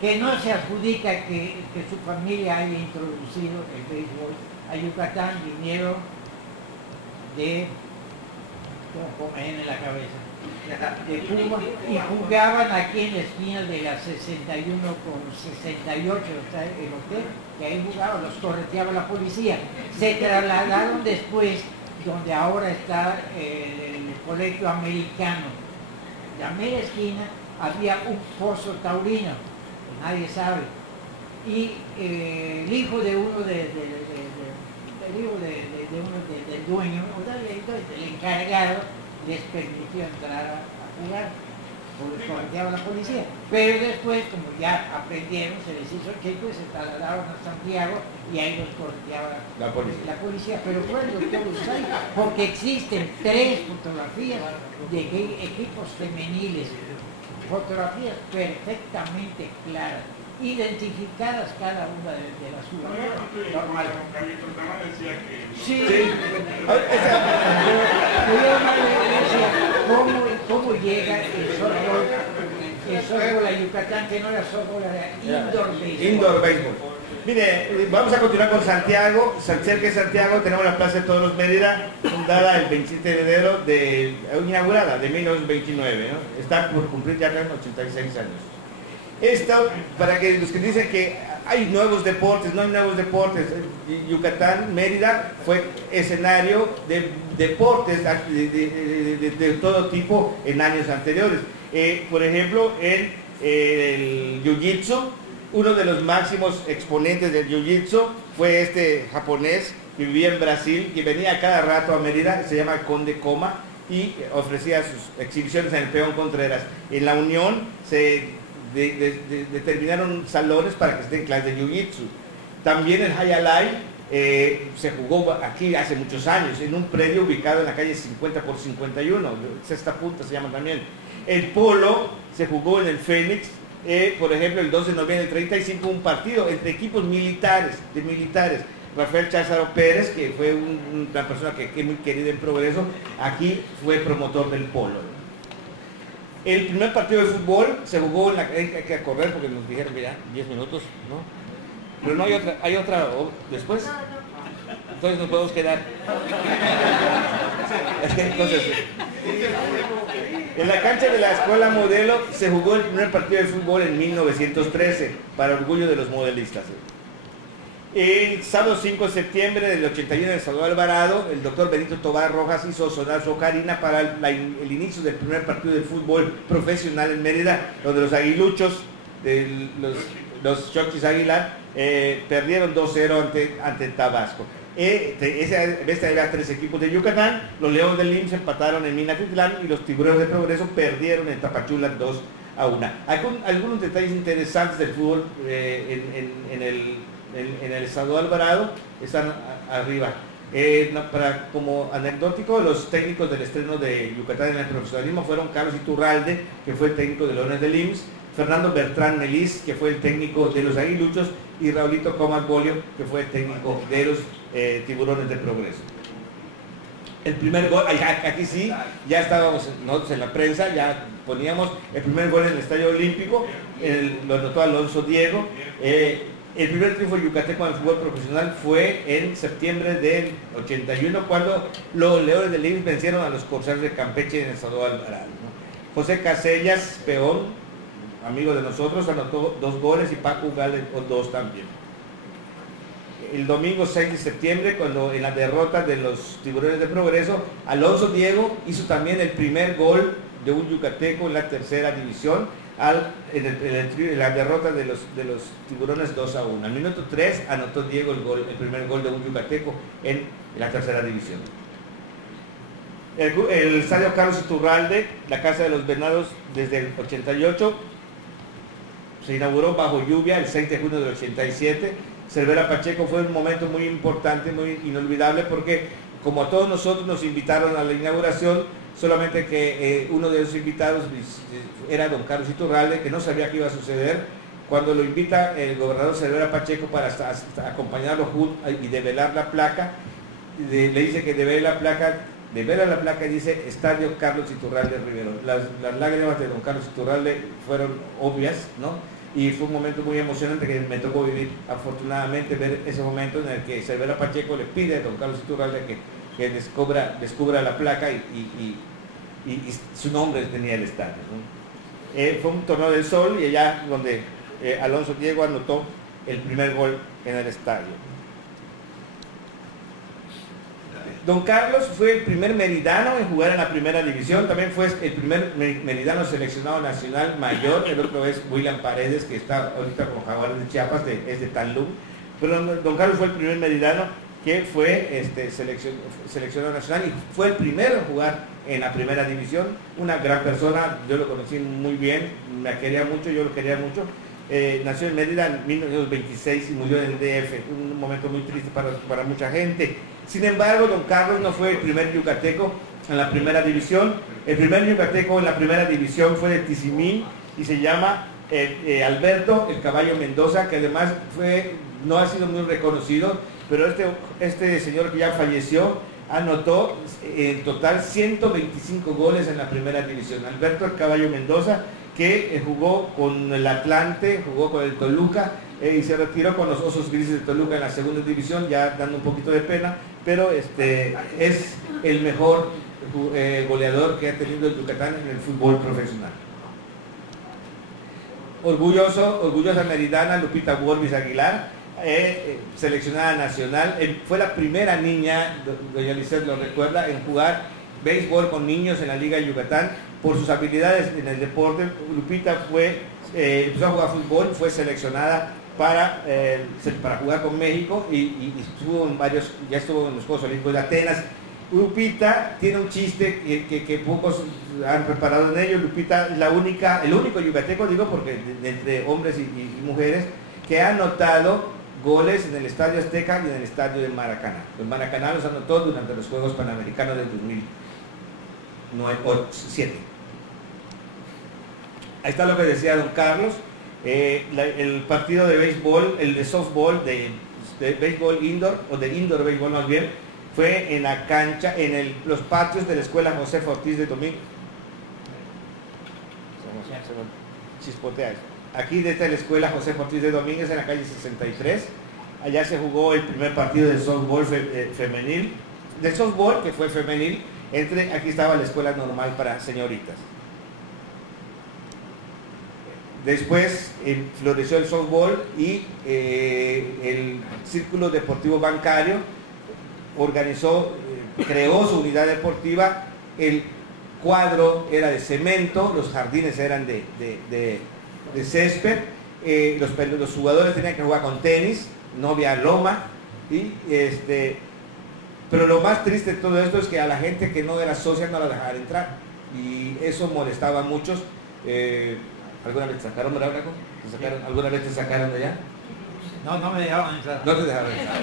que no se adjudica que su familia haya introducido el béisbol a Yucatán. Vinieron de, con en la cabeza, de Cuba, y jugaban aquí en la esquina de la 61 con 68, está el hotel, que ahí jugaban, los correteaba la policía. Se trasladaron después, donde ahora está el colegio americano. En la media esquina había un pozo taurino, que nadie sabe, y el hijo de uno del dueño, del encargado, les permitió entrar a jugar, porque correteaba la policía. Pero después, como ya aprendieron, se les hizo chico y se trasladaron a Santiago y ahí los correteaba la policía. Pero fue el doctor Ursáez, porque existen 3 fotografías de equipos femeniles, fotografías perfectamente claras, identificadas cada una de las jugadoras. Normal. Sí. ¿Cómo llega el softball a Yucatán, que no era softball, era indoor baseball? Mire, vamos a continuar con Santiago. Cerca de Santiago tenemos la Plaza de Toros Mérida, fundada el 27 de enero, inaugurada de 1929, ¿no? Está por cumplir ya 86 años. Esto, para que los que dicen que hay nuevos deportes, no hay nuevos deportes. Yucatán, Mérida, fue escenario de deportes de todo tipo en años anteriores. Por ejemplo, en el Jiu-Jitsu, uno de los máximos exponentes del Jiu-Jitsu fue este japonés que vivía en Brasil, que venía cada rato a Mérida, se llama Conde Coma, y ofrecía sus exhibiciones en el Peón Contreras. En la Unión se determinaron salones para que estén clases de Jiu-Jitsu. También el Hayalay se jugó aquí hace muchos años, en un predio ubicado en la calle 50 por 51, Sexta Punta se llama también. El polo se jugó en el Fénix, por ejemplo, el 12 de noviembre del 35, un partido entre equipos militares. Rafael Cházaro Pérez, que fue una persona que es muy querida en Progreso, aquí fue promotor del polo. El primer partido de fútbol se jugó en la... Hay que correr porque nos dijeron, mira, 10 minutos, ¿no? Pero no hay otra después. Entonces nos podemos quedar. Entonces, en la cancha de la Escuela Modelo se jugó el primer partido de fútbol en 1913, para orgullo de los modelistas. El sábado 5 de septiembre del 81 en Salvador Alvarado, el doctor Benito Tobar Rojas hizo sonar su ocarina para el inicio del primer partido de fútbol profesional en Mérida, donde los aguiluchos, los Choquis Aguilar, perdieron 2-0 ante Tabasco. Esta era 3 equipos de Yucatán. Los Leones del IMSS empataron en Minatitlán y los Tiburones de Progreso perdieron en Tapachula 2-1. Algunos detalles interesantes del fútbol en el estado de Alvarado están arriba. Como anecdótico, los técnicos del estreno de Yucatán en el profesionalismo fueron Carlos Iturralde, que fue el técnico de Leones del IMSS, Fernando Bertrán Melis, que fue el técnico de los Aguiluchos, y Raulito Comas Bolio, que fue el técnico de los Tiburones de Progreso. El primer gol, aquí sí, ya estábamos nosotros en la prensa, ya poníamos el primer gol en el Estadio Olímpico, lo anotó Alonso Diego. El primer triunfo yucateco en el fútbol profesional fue en septiembre del 81, cuando los Leones del IMSS vencieron a los Corsarios de Campeche en el Estado de Alvarado, ¿no? José Casellas Peón, amigo de nosotros, anotó 2 goles y Paco Gale 2 también. El domingo 6 de septiembre, cuando en la derrota de los Tiburones de Progreso, Alonso Diego hizo también el primer gol de un yucateco en la tercera división, en la derrota de los Tiburones 2-1. Al minuto 3 anotó Diego el primer gol de un yucateco en la tercera división. El estadio Carlos Iturralde, la casa de los Venados, desde el 88, se inauguró bajo lluvia el 6 de junio del 87. Cervera Pacheco fue un momento muy importante, muy inolvidable, porque como a todos nosotros nos invitaron a la inauguración, solamente que uno de esos invitados era don Carlos Iturralde, que no sabía qué iba a suceder. Cuando lo invita el gobernador Cervera Pacheco para acompañarlo y develar la placa, le dice que devela la placa y dice Estadio Carlos Iturralde Rivero. Las lágrimas de don Carlos Iturralde fueron obvias, ¿no? Y fue un momento muy emocionante que me tocó vivir, afortunadamente, ver ese momento en el que Cervera Pacheco le pide a don Carlos Iturralde que descubra la placa y su nombre tenía el estadio, ¿no? Fue un torneo del sol y allá donde Alonso Diego anotó el primer gol en el estadio. Don Carlos fue el primer meridano en jugar en la primera división, también fue el primer meridano seleccionado nacional mayor. El otro es William Paredes, que está ahorita con Jaguares de Chiapas, es de Talú. Pero don Carlos fue el primer meridano que fue seleccionado nacional y fue el primero en jugar en la primera división. Una gran persona, yo lo conocí muy bien, me quería mucho, yo lo quería mucho. Nació en Mérida en 1926 y murió en el DF, un momento muy triste para mucha gente. Sin embargo, don Carlos no fue el primer yucateco en la primera división. El primer yucateco en la primera división fue de Tizimín y se llama Alberto el Caballo Mendoza, que además no ha sido muy reconocido, pero este señor que ya falleció anotó en total 125 goles en la primera división. Alberto el Caballo Mendoza, que jugó con el Atlante, jugó con el Toluca y se retiró con los Osos Grises de Toluca en la segunda división, ya dando un poquito de pena, pero es el mejor goleador que ha tenido el Yucatán en el fútbol profesional. Orgullosa meridana Lupita Borbis Aguilar, seleccionada nacional, fue la primera niña, doña Lisset lo recuerda, en jugar béisbol con niños en la Liga de Yucatán. Por sus habilidades en el deporte, Lupita empezó a jugar fútbol, fue seleccionada para jugar con México y ya estuvo en los Juegos Olímpicos de Atenas. Lupita tiene un chiste que pocos han preparado en ello. Lupita es el único yucateco, digo, porque entre hombres y mujeres, que ha anotado goles en el Estadio Azteca y en el Estadio de Maracaná. El Maracaná los anotó durante los Juegos Panamericanos del 2007. Ahí está lo que decía don Carlos. El partido de béisbol, el de softball, de béisbol indoor, o de indoor béisbol más bien, fue en la cancha, los patios de la Escuela Josefa Ortiz de Domínguez. Chispotea eso. Aquí desde la Escuela Josefa Ortiz de Domínguez, en la calle 63. Allá se jugó el primer partido de softball femenil. De softball, que fue femenil, aquí estaba la Escuela Normal para señoritas. Después floreció el softball y el Círculo Deportivo Bancario creó su unidad deportiva. El cuadro era de cemento, los jardines eran de césped, los jugadores tenían que jugar con tenis, no había loma, pero lo más triste de todo esto es que a la gente que no era socia no la dejaban entrar, y eso molestaba a muchos. ¿Alguna vez te sacaron, Brabraco? ¿Alguna vez te sacaron de allá? No me dejaban entrar. No te dejaron entrar.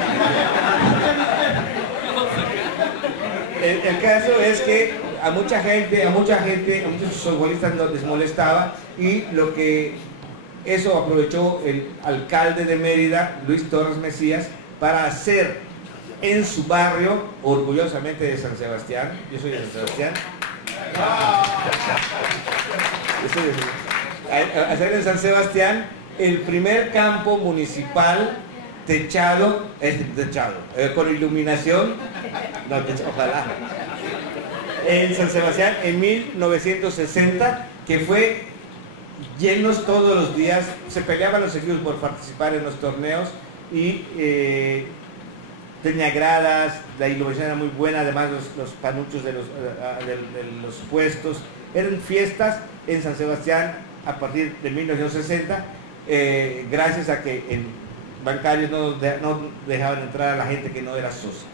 El caso es que a mucha gente, a muchos futbolistas les molestaba, y eso aprovechó el alcalde de Mérida, Luis Torres Mesías, para hacer en su barrio, orgullosamente de San Sebastián, yo soy de San Sebastián, hacer en San Sebastián el primer campo municipal techado, con iluminación, ojalá, en San Sebastián en 1960, que fue llenos todos los días. Se peleaban los equipos por participar en los torneos y tenía gradas, la iluminación era muy buena, además los panuchos de los puestos, eran fiestas en San Sebastián a partir de 1960, gracias a que en bancarios no dejaban entrar a la gente que no era socia.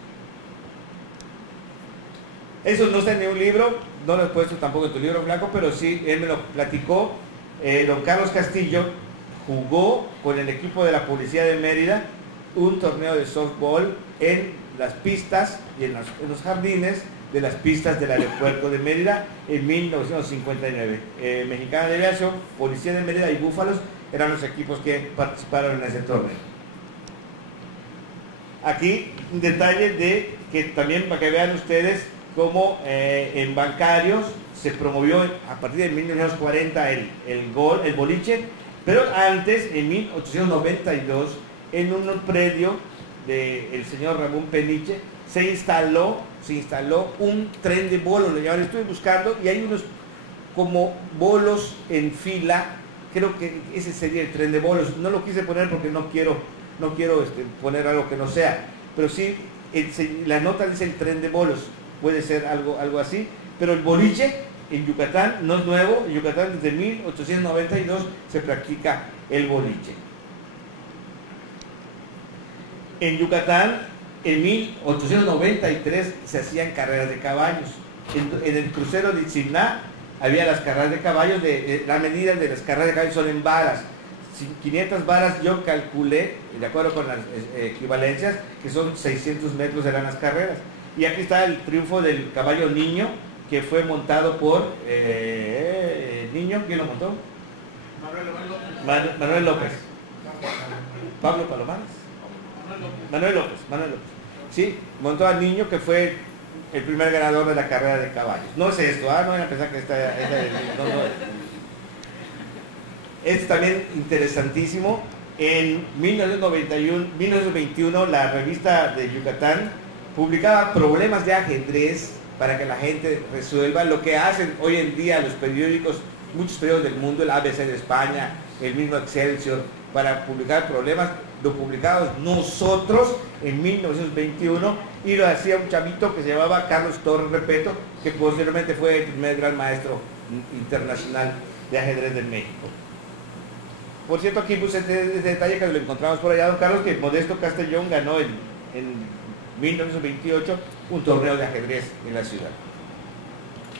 Eso no está en ningún libro, no lo he puesto tampoco en tu libro blanco, pero sí, él me lo platicó. Don Carlos Castillo jugó con el equipo de la Policía de Mérida un torneo de softball en las pistas y en los jardines de las pistas del aeropuerto de Mérida en 1959. Mexicana de Aviación, Policía de Mérida y Búfalos eran los equipos que participaron en ese torneo. Aquí un detalle de que también para que vean ustedes cómo en bancarios se promovió a partir de 1940 el boliche, pero antes, en 1892, en un predio del señor Ramón Peniche, se instaló un tren de bolos, lo llaman, estoy buscando, y hay unos como bolos en fila, creo que ese sería el tren de bolos. No lo quise poner porque no quiero poner algo que no sea, pero sí, la nota dice el tren de bolos, puede ser algo así, pero el boliche en Yucatán no es nuevo. En Yucatán desde 1892 se practica el boliche. En Yucatán en 1893 se hacían carreras de caballos. En el crucero de Itzimná había las carreras de caballos, la medida de las carreras de caballos son en varas. 500 varas yo calculé, de acuerdo con las equivalencias, que son 600 metros eran las carreras. Y aquí está el triunfo del caballo Niño, que fue montado por Niño. ¿Quién lo montó? Manuel López. Pablo Palomares. Manuel López. Sí, montó al Niño, que fue el primer ganador de la carrera de caballos. No es esto, no vayan a pensar que esta no. Es también interesantísimo. En 1921 la revista de Yucatán publicaba problemas de ajedrez para que la gente resuelva lo que hacen hoy en día los periódicos, muchos periódicos del mundo, el ABC de España, el mismo Excelsior, para publicar problemas. Lo publicamos nosotros en 1921 y lo hacía un chavito que se llamaba Carlos Torres Repeto, que posteriormente fue el primer gran maestro internacional de ajedrez de México. Por cierto, aquí puse este detalle que lo encontramos por allá, don Carlos, que Modesto Castellón ganó en 1928 un torneo de ajedrez en la ciudad.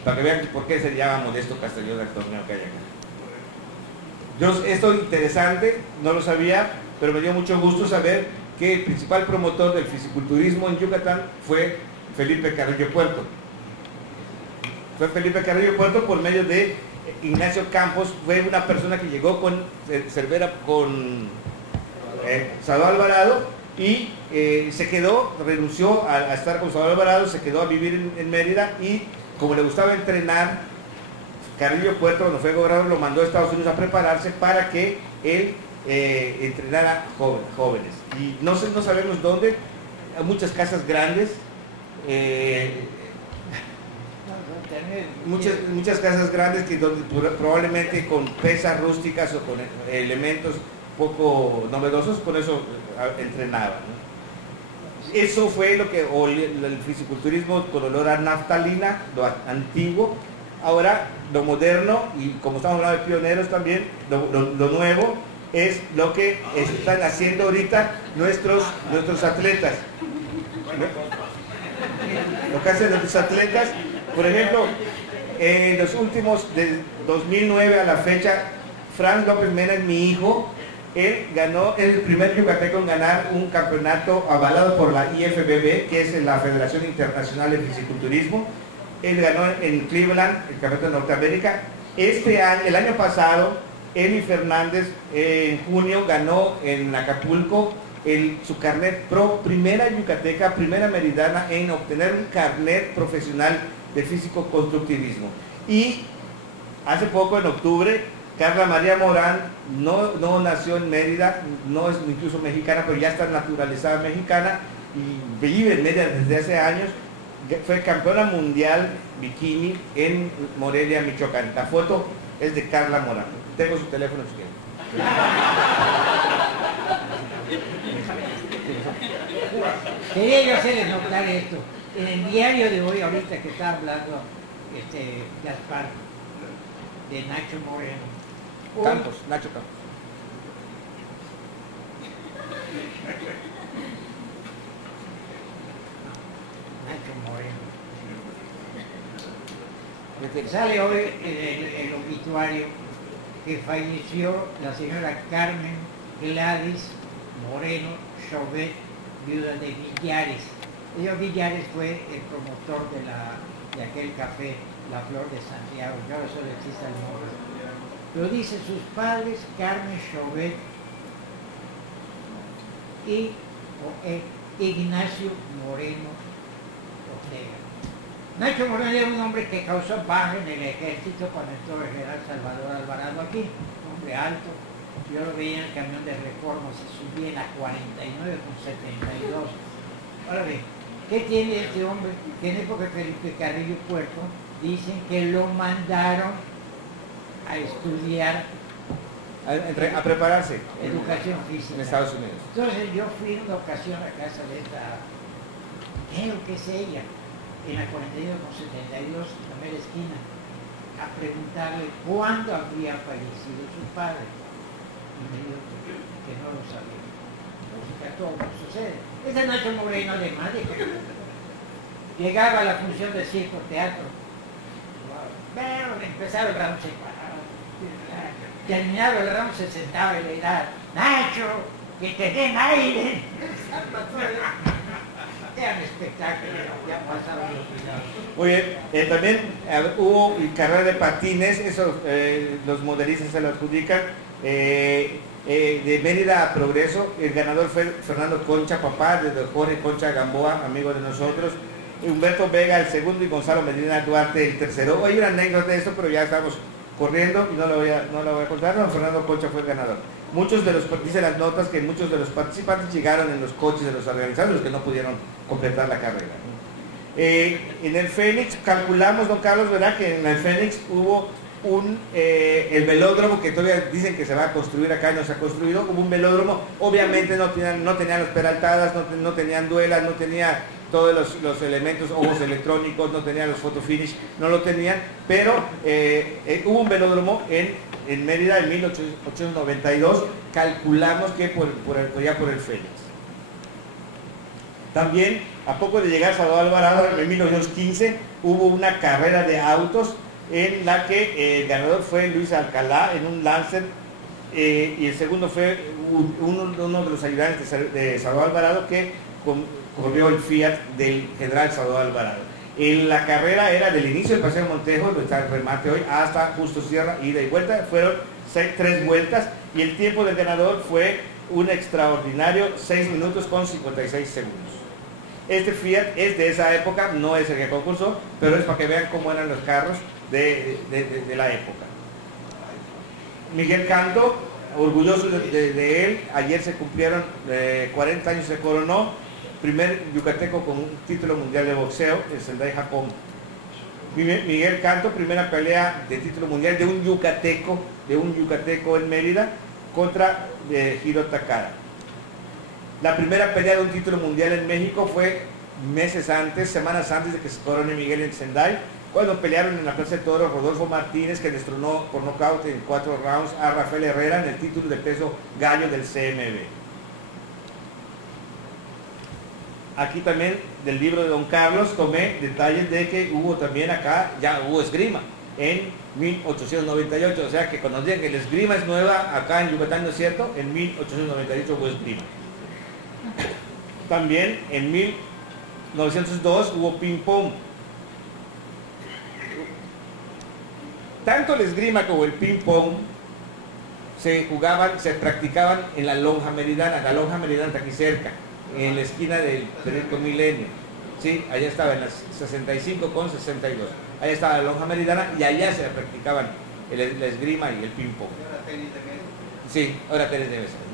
Para que vean por qué se llama Modesto Castellón el torneo que hay acá. Esto es interesante, no lo sabía, pero me dio mucho gusto saber que el principal promotor del fisiculturismo en Yucatán fue Felipe Carrillo Puerto. Fue Felipe Carrillo Puerto por medio de Ignacio Campos, fue una persona que llegó con Salvador Alvarado y se quedó, renunció a estar con Salvador Alvarado, se quedó a vivir en Mérida y como le gustaba entrenar, Carrillo Puerto, cuando fue gobernador, lo mandó a Estados Unidos a prepararse para que él entrenara jóvenes. Y no sabemos dónde, hay muchas casas grandes, muchas casas grandes que probablemente con pesas rústicas o con elementos poco novedosos, con eso entrenaban, ¿no? Eso fue lo que el fisiculturismo con olor a naftalina, lo antiguo. Ahora lo moderno, y como estamos hablando de pioneros también, lo nuevo es lo que están haciendo ahorita nuestros atletas. Lo que hacen nuestros atletas, por ejemplo, en los últimos, de 2009 a la fecha, Franz López Mena es mi hijo. Él ganó, es el primer yucateco en ganar un campeonato avalado por la IFBB, que es la Federación Internacional de Fisiculturismo. Él ganó en Cleveland el campeonato de Norteamérica. El año pasado, Emi Fernández en junio ganó en Acapulco su carnet pro, primera yucateca, primera meridana en obtener un carnet profesional de físico-constructivismo. Y hace poco, en octubre, Carla María Morán no nació en Mérida, no es incluso mexicana, pero ya está naturalizada mexicana y vive en Mérida desde hace años. Fue campeona mundial bikini en Morelia, Michoacán. La foto es de Carla Morán. Tengo su teléfono si quieren. Quería yo hacerles notar esto. En el diario de hoy, ahorita que está hablando Gaspar de Nacho Moreno, Campos, Nacho Campos. Nacho Moreno. Sale hoy el obituario que falleció la señora Carmen Gladys Moreno Chauvet, viuda de Villares. Señor Villares fue el promotor de aquel café, La Flor de Santiago, que ahora solo existe el nombre. Lo dice sus padres, Carmen Chauvet y Ignacio Moreno Ortega. Nacho Moreno era un hombre que causó baja en el ejército cuando entró el general Salvador Alvarado aquí, un hombre alto. Yo lo veía en el camión de Reforma, se subía en la 49 con 72. Ahora bien, ¿qué tiene este hombre? Que en época de Felipe Carrillo Puerto dicen que lo mandaron a estudiar A prepararse educación física en Estados Unidos. Entonces yo fui en una ocasión a casa de esta, creo que es ella, en la 42 con 72, en la mera esquina, a preguntarle cuándo habría fallecido su padre. Y me dijo que no lo sabía. Entonces que todo sucede. Ese Nacho Moreno, además de que llegaba a la función de circo teatro, bueno, empezaba el round, se paraba, terminaba el round, se sentaba y le daba, Nacho, que te den aire. Era un espectáculo, ya pasaba. Muy bien, también hubo carrera de patines, eso los modelistas se lo adjudican, de Mérida a Progreso. El ganador fue Fernando Concha, papá de Jorge Concha Gamboa, amigo de nosotros, Humberto Vega el segundo y Gonzalo Medina Duarte el tercero. Hoy hay una anécdota de esto, pero ya estamos corriendo y no la voy a contar. No, Fernando Concha fue el ganador. Dicen las notas que muchos de los participantes llegaron en los coches de los organizadores que no pudieron completar la carrera. En el Fénix, calculamos, don Carlos, ¿verdad? Que en el Fénix hubo el velódromo que todavía dicen que se va a construir acá y no se ha construido. Hubo un velódromo, obviamente no tenían las peraltadas, no tenían duelas, no tenía todos los elementos, ojos electrónicos, no tenían los photofinish, no lo tenían, pero hubo un velódromo en Mérida en 1892, calculamos que por el Fénix. También, a poco de llegar a Salvador Alvarado, en 1915, hubo una carrera de autos en la que el ganador fue Luis Alcalá en un Lancer, y el segundo fue uno de los ayudantes de Salvador Alvarado que corrió el Fiat del general Salvador Alvarado. La carrera era del inicio del Paseo Montejo, donde está el remate hoy, hasta Justo Sierra, ida y vuelta. Fueron 3 vueltas y el tiempo del ganador fue un extraordinario 6 minutos con 56 segundos. Este Fiat es de esa época, no es el que concursó, pero es para que vean cómo eran los carros de la época. Miguel Canto, orgulloso de él, ayer se cumplieron 40 años, se coronó, primer yucateco con un título mundial de boxeo en Sendai, Japón. Miguel Canto, primera pelea de título mundial de un yucateco en Mérida contra Hiro Takara. La primera pelea de un título mundial en México fue semanas antes de que se corone Miguel en Sendai, cuando pelearon en la Plaza de Toros Rodolfo Martínez, que destronó por nocaut en 4 rounds a Rafael Herrera en el título de peso gallo del CMB. Aquí también del libro de don Carlos tomé detalles de que hubo también acá, ya hubo esgrima en 1898, o sea que cuando digan que la esgrima es nueva acá en Yucatán, ¿no es cierto? En 1898 hubo esgrima. También en 1902 hubo ping pong. Tanto la esgrima como el ping pong se practicaban en la lonja meridana. La lonja meridana está aquí cerca, en la esquina del Periódico Milenio. Sí, allá estaba en las 65 con 62. Allá estaba la lonja meridana y allá se practicaban la esgrima y el ping pong. Sí, ahora tenis debe ser.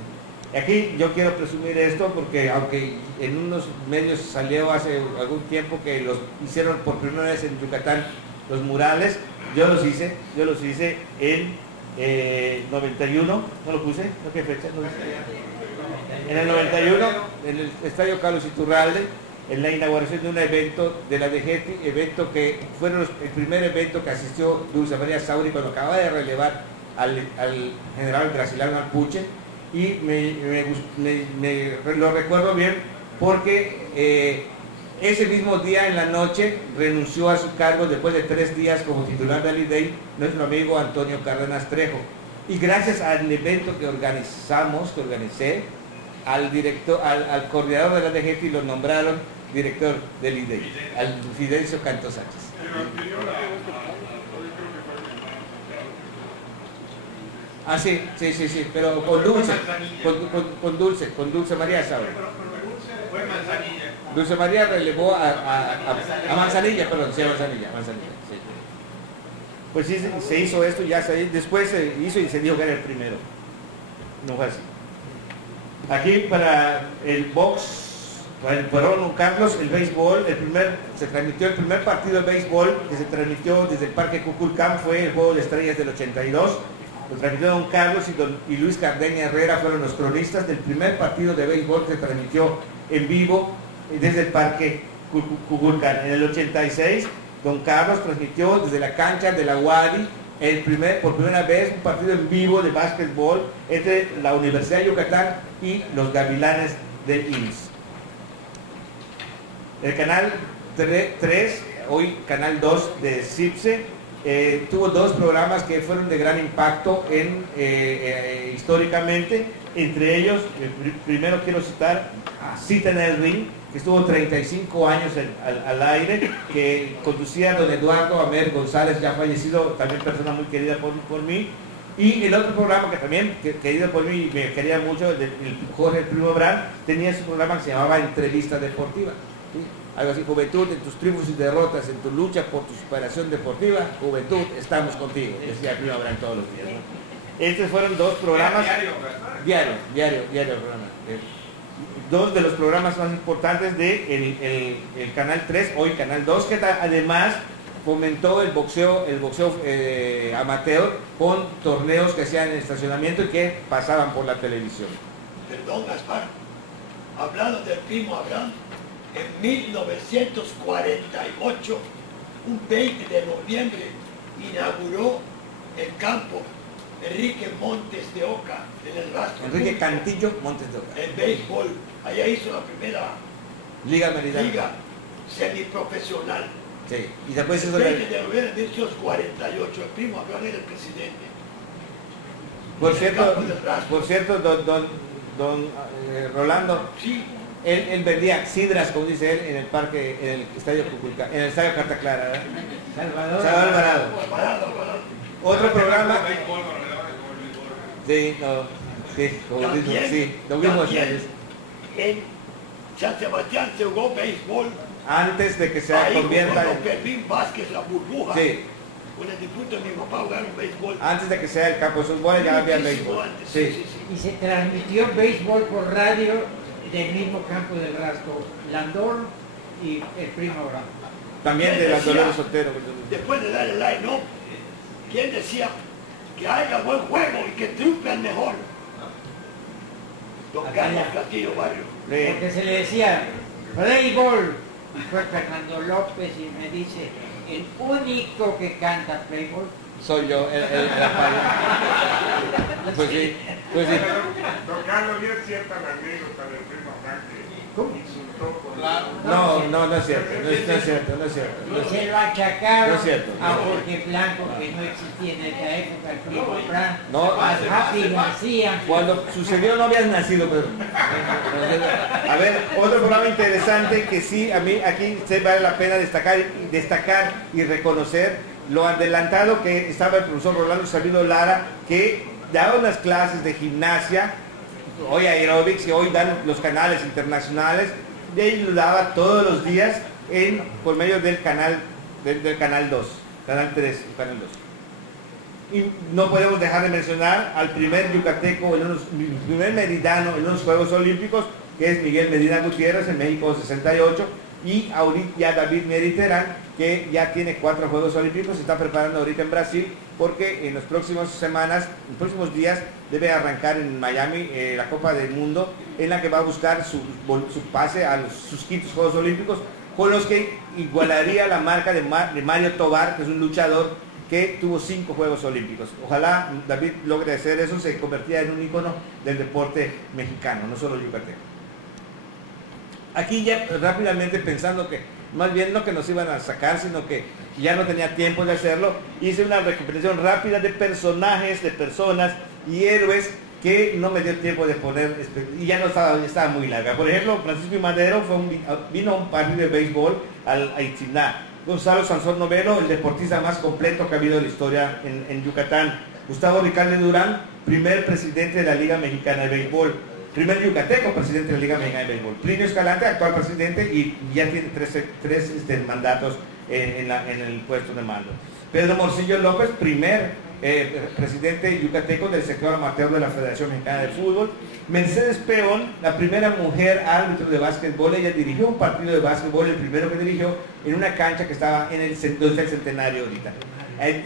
Y aquí yo quiero presumir esto porque aunque en unos medios salió hace algún tiempo que los hicieron por primera vez en Yucatán los murales, yo los hice en 91, no lo puse, ¿no? ¿Qué fecha? No, en el 91, en el Estadio Carlos Iturralde, en la inauguración de un evento de la DGETI, evento que fue el primer evento que asistió Dulce María Sauri cuando acababa de relevar al general Graciliano Alpuche, y lo recuerdo bien porque ese mismo día en la noche renunció a su cargo después de 3 días como titular del IDEI nuestro amigo Antonio Cárdenas Trejo. Y gracias al evento que organicé, al coordinador de la DGT lo nombraron director del IDEI, al Fidencio Canto Sánchez. Ah, sí, pero con Dulce, con Dulce María Saura. Dulce María relevó a Manzanilla, perdón, sí, a Manzanilla, sí. Pues sí, se hizo esto, después se hizo y se dijo que era el primero. No fue así. Aquí para el box, para Don Carlos, el béisbol, se transmitió el primer partido de béisbol que se transmitió desde el Parque Cuculcán, fue el Juego de Estrellas del 82. Lo transmitió Don Carlos y Luis Cardeña Herrera fueron los cronistas del primer partido de béisbol que se transmitió en vivo desde el Parque Cuculcán. En el 86, Don Carlos transmitió desde la cancha de la UADY por primera vez un partido en vivo de básquetbol entre la Universidad de Yucatán y los Gavilanes del IMSS. El canal 3, hoy canal 2 de CIPSE, tuvo 2 programas que fueron de gran impacto históricamente. Entre ellos, primero quiero citar a Cita en el Ring, que estuvo 35 años al aire, que conducía don Eduardo Amer González, ya fallecido, también persona muy querida por mí. Y el otro programa que también querido por mí y me quería mucho, el Jorge Primo Brand, tenía su programa que se llamaba Entrevista Deportiva. ¿Sí? Algo así: juventud, en tus triunfos y derrotas, en tu lucha por tu superación deportiva, juventud, estamos contigo, decía Primo Brand todos los días, ¿no? Estos fueron 2 programas. Diario programa. 2 de los programas más importantes de el Canal 3, hoy Canal 2, que además fomentó el boxeo amateur con torneos que hacían en el estacionamiento y que pasaban por la televisión. Perdón, Gaspar, hablando del Primo Abraham, en 1948, un 20 de noviembre, inauguró el campo Enrique Montes de Oca, en el Rastro. Enrique Cantillo Montes de Oca. El béisbol, allá hizo la primera Liga Meridiana. liga semiprofesional. Sí, y después El hizo 20 de noviembre de 1948, el Primo Abraham era el presidente. Por cierto, don Rolando, Sí. él vendía sidras, como dice él, en el parque, en el estadio Cuculcán, en el estadio Carta Clara, ¿verdad? Salvador Alvarado. Otro programa. Sí, como dijo, sí, lo mismo También en San Sebastián se jugó béisbol. antes de que se Ahí convierta jugó Fermín Vázquez, la burbuja. Sí, Con el difunto de mi papá jugaron béisbol. antes de que sea el campo de fútbol ya había Muchísimo béisbol. antes, Sí. y se transmitió béisbol por radio del mismo campo del Rastro, Landor y el Primo Abraham. También de las Dolores Sotero. Después de dar el line-up, ¿quién decía que haya buen juego y que triunfe el mejor? Don Carlos Castillo Barrio. Sí. Porque se le decía play ball, y fue Fernando López y me dice, el único que canta play ball. Soy yo, el Rafael. Pues sí. Don Carlos, y es cierta la anécdota del Primo Abraham que insultó por No es cierto, no es cierto. Se lo achacaron No es cierto. a Jorge Blanco, que no existía en esa época, el Primo Abraham, No. a Happy García. Cuando sucedió no habías nacido, pero... A ver, otro programa interesante que sí, a mí aquí se vale la pena destacar y reconocer lo adelantado que estaba el profesor Rolando Sabido Lara, que daba unas clases de gimnasia, hoy aeróbics, y hoy dan los canales internacionales, y él lo daba todos los días por medio del canal 2, canal 3 y canal 2. Y no podemos dejar de mencionar al primer yucateco, primer meridano en los Juegos Olímpicos, que es Miguel Medina Gutiérrez en México 68, y ahorita ya David Mediterrán, que ya tiene 4 Juegos Olímpicos, se está preparando ahorita en Brasil, porque en las próximas semanas, en los próximos días, debe arrancar en Miami la Copa del Mundo, en la que va a buscar su pase a sus quintos Juegos Olímpicos, con los que igualaría la marca de Mario Tobar, que es un luchador que tuvo 5 Juegos Olímpicos. Ojalá David logre hacer eso, se convertía en un ícono del deporte mexicano, no solo yucateco. Aquí ya rápidamente pensando que más bien no que nos iban a sacar, sino que ya no tenía tiempo de hacerlo, hice una recopilación rápida de personajes, de personas y héroes que no me dio tiempo de poner, y ya no estaba muy larga. Por ejemplo, Francisco I. Madero vino a un partido de béisbol al Aitziná. Gonzalo Sansón Novelo, el deportista más completo que ha habido en la historia en Yucatán. Gustavo Ricalde Durán, primer presidente de la Liga Mexicana de Béisbol. Primer yucateco presidente de la Liga Mexicana de Béisbol. Plinio Escalante, actual presidente, y ya tiene tres mandatos en el puesto de mando. Pedro Morcillo López, primer presidente yucateco del sector amateur de la Federación Mexicana de Fútbol. Mercedes Peón, la primera mujer árbitro de básquetbol. Ella dirigió un partido de básquetbol, el primero que dirigió, en una cancha que estaba donde está el Centenario ahorita.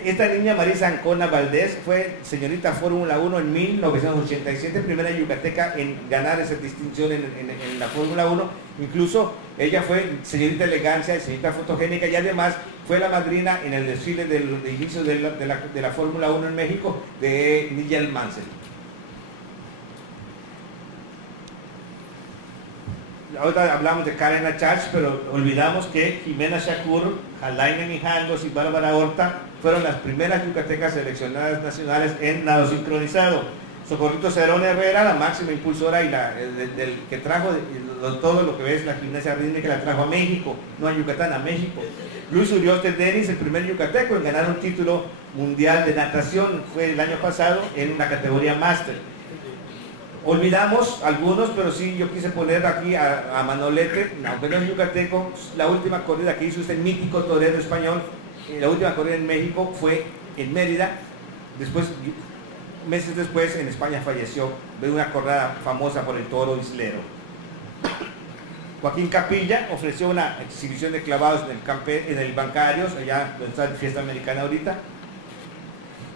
Esta niña, Marisa Ancona Valdés, fue señorita Fórmula 1 en 1987, primera yucateca en ganar esa distinción en la Fórmula 1. Incluso ella fue señorita elegancia y señorita fotogénica, y además fue la madrina en el desfile de inicio de la Fórmula 1 en México de Nigel Mansell. Ahora hablamos de Karen Achach, pero olvidamos que Jimena Shakur, Jalaina Mijangos y Bárbara Horta fueron las primeras yucatecas seleccionadas nacionales en nado sincronizado. Socorrito Cerón Herrera, la máxima impulsora y que trajo todo lo que ves, la gimnasia rítmica, la trajo a México, no a Yucatán, a México. Luis Urioste Denis, el primer yucateco en ganar un título mundial de natación, fue el año pasado en la categoría máster. Olvidamos algunos, pero sí, yo quise poner aquí a Manolete, aunque no es yucateco, la última corrida que hizo este mítico torero español, la última corrida en México fue en Mérida. Después, meses después, en España falleció de una corrida famosa por el toro islero. Joaquín Capilla ofreció una exhibición de clavados en el Bancarios, allá donde está la fiesta americana ahorita.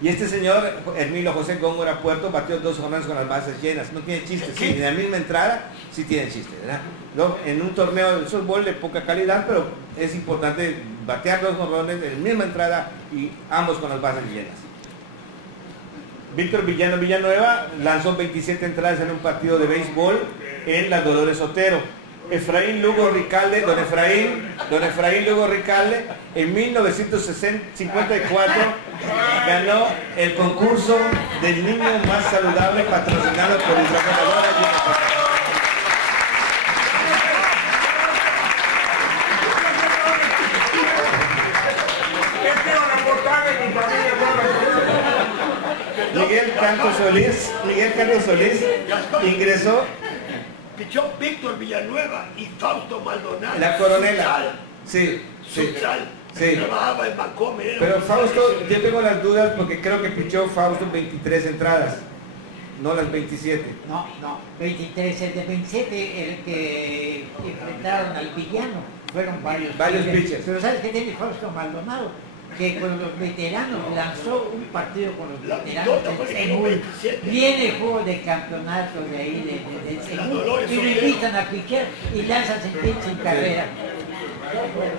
Y este señor, Hermilo José Góngora Puerto, batió 2 jonrones con las bases llenas. No tiene chiste, sí, en la misma entrada sí tiene chiste, ¿verdad? ¿No? En un torneo de softball de poca calidad, pero es importante batear 2 jonrones en la misma entrada y ambos con las bases llenas. Víctor Villano Villanueva lanzó 27 entradas en un partido de béisbol en la Dolores Otero. Efraín Lugo Ricalde, don Efraín Lugo Ricalde, en 1954 ganó el concurso del niño más saludable patrocinado por Hidrocarburos Yucatán. Miguel Canto Solís ingresó. Pichó Víctor Villanueva y Fausto Maldonado. La coronela. Sí. Trabajaba en Bancomer. Pero Fausto, yo tengo las dudas porque creo que pichó Fausto 23 entradas, no las 27. No, 23, el de 27, el que enfrentaron al villano, fueron varios pitchers. Pero ¿sabes qué tiene Fausto Maldonado? Que con los veteranos lanzó un partido con los veteranos viene el juego de campeonato de ahí de segundo, y lo invitan a pichar y lanzan sin carrera.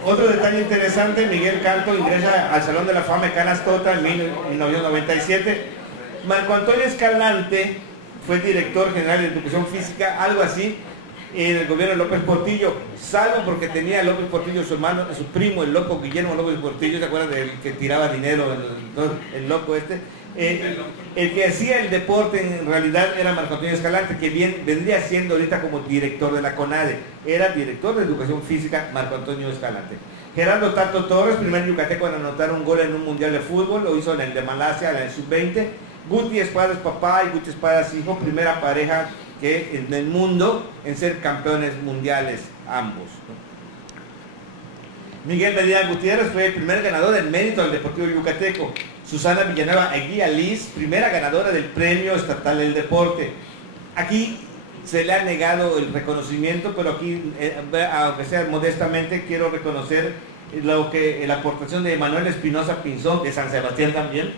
Otro detalle interesante, Miguel Canto ingresa al Salón de la Fama de Canastota en 1997. Marco Antonio Escalante fue director general de Educación Física, algo así, en el gobierno de López Portillo, salvo porque tenía López Portillo su hermano, su primo, el loco Guillermo López Portillo, ¿se acuerdan del que tiraba dinero, el loco este? El que hacía el deporte en realidad era Marco Antonio Escalante, que vendría siendo ahorita como director de la CONADE, era director de Educación Física Marco Antonio Escalante. Gerardo Tato Torres, primer yucateco en anotar un gol en un mundial de fútbol, lo hizo en el de Malasia, en el sub-20. Guti Espadas papá y Guti Espadas hijo, primera pareja que en el mundo en ser campeones mundiales ambos. Miguel Medina Gutiérrez fue el primer ganador del mérito del Deportivo Yucateco. Susana Villanueva Eguía Liz, primera ganadora del Premio Estatal del Deporte. Aquí se le ha negado el reconocimiento, pero aquí, aunque sea modestamente, quiero reconocer la aportación de Manuel Espinosa Pinzón, de San Sebastián también.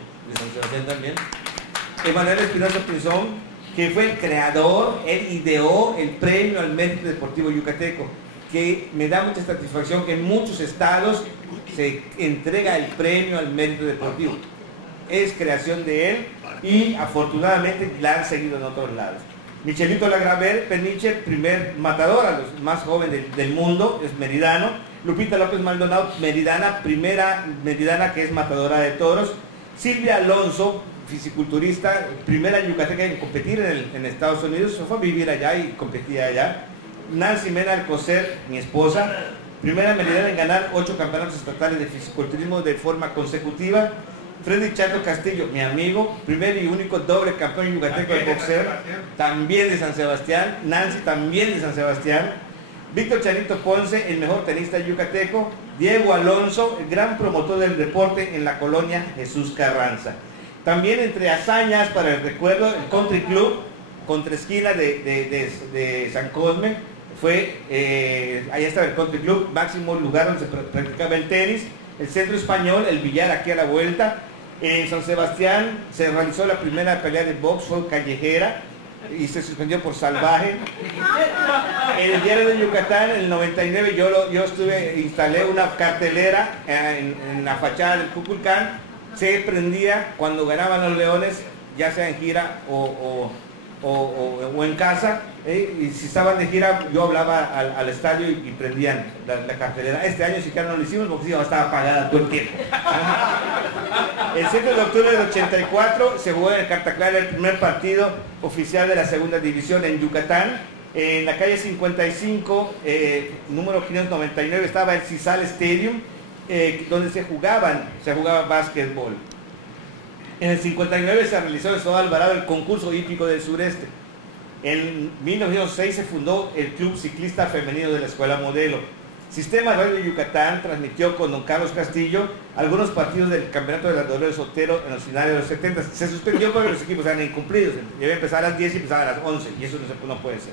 Emanuel Espinosa Pinzón, que fue el creador, él ideó el Premio al Mérito Deportivo Yucateco, que me da mucha satisfacción que en muchos estados se entrega el premio al mérito deportivo. Es creación de él y afortunadamente la han seguido en otros lados. Michelito Lagraver Peniche, primer matador, a los más jóvenes del mundo, es meridano. Lupita López Maldonado, meridana, primera meridana que es matadora de toros. Silvia Alonso, fisiculturista, primera yucateca en competir en Estados Unidos, se fue a vivir allá y competía allá. Nancy Mena Alcocer, mi esposa, primera meridana en ganar 8 campeonatos estatales de fisiculturismo de forma consecutiva. Freddy Chato Castillo, mi amigo, primer y único doble campeón yucateco de boxeo, también de San Sebastián. Nancy también de San Sebastián. Víctor Chanito Ponce, el mejor tenista yucateco. Diego Alonso, el gran promotor del deporte en la colonia Jesús Carranza. También entre hazañas para el recuerdo, el Country Club, contraesquina de San Cosme, fue, allá estaba el Country Club, máximo lugar donde se practicaba el tenis. El Centro Español, el billar aquí a la vuelta. En San Sebastián se realizó la primera pelea de box, fue callejera y se suspendió por salvaje. En el diario de Yucatán, en el 99, yo instalé una cartelera en la fachada del Cuculcán. Se prendía cuando ganaban los Leones, ya sea en gira o en casa, y si estaban de gira yo hablaba al estadio y prendían la cartelera. Este año siquiera no lo hicimos porque sí, estaba apagada todo el tiempo. El 7 de octubre del 84 se jugó en el Cartaclara el primer partido oficial de la segunda división en Yucatán. En la calle 55, número 599, estaba el Cisal Stadium, donde se jugaba básquetbol. En el 59 se realizó en Estado Alvarado el concurso hípico del sureste. En 1906 se fundó el Club Ciclista Femenino de la Escuela Modelo. Sistema Radio de Yucatán transmitió con don Carlos Castillo algunos partidos del Campeonato de la Dolores Sotero en los finales de los 70. Se suspendió porque los equipos eran incumplidos. Debía empezar a las 10 y empezaba a las 11, y eso no puede ser.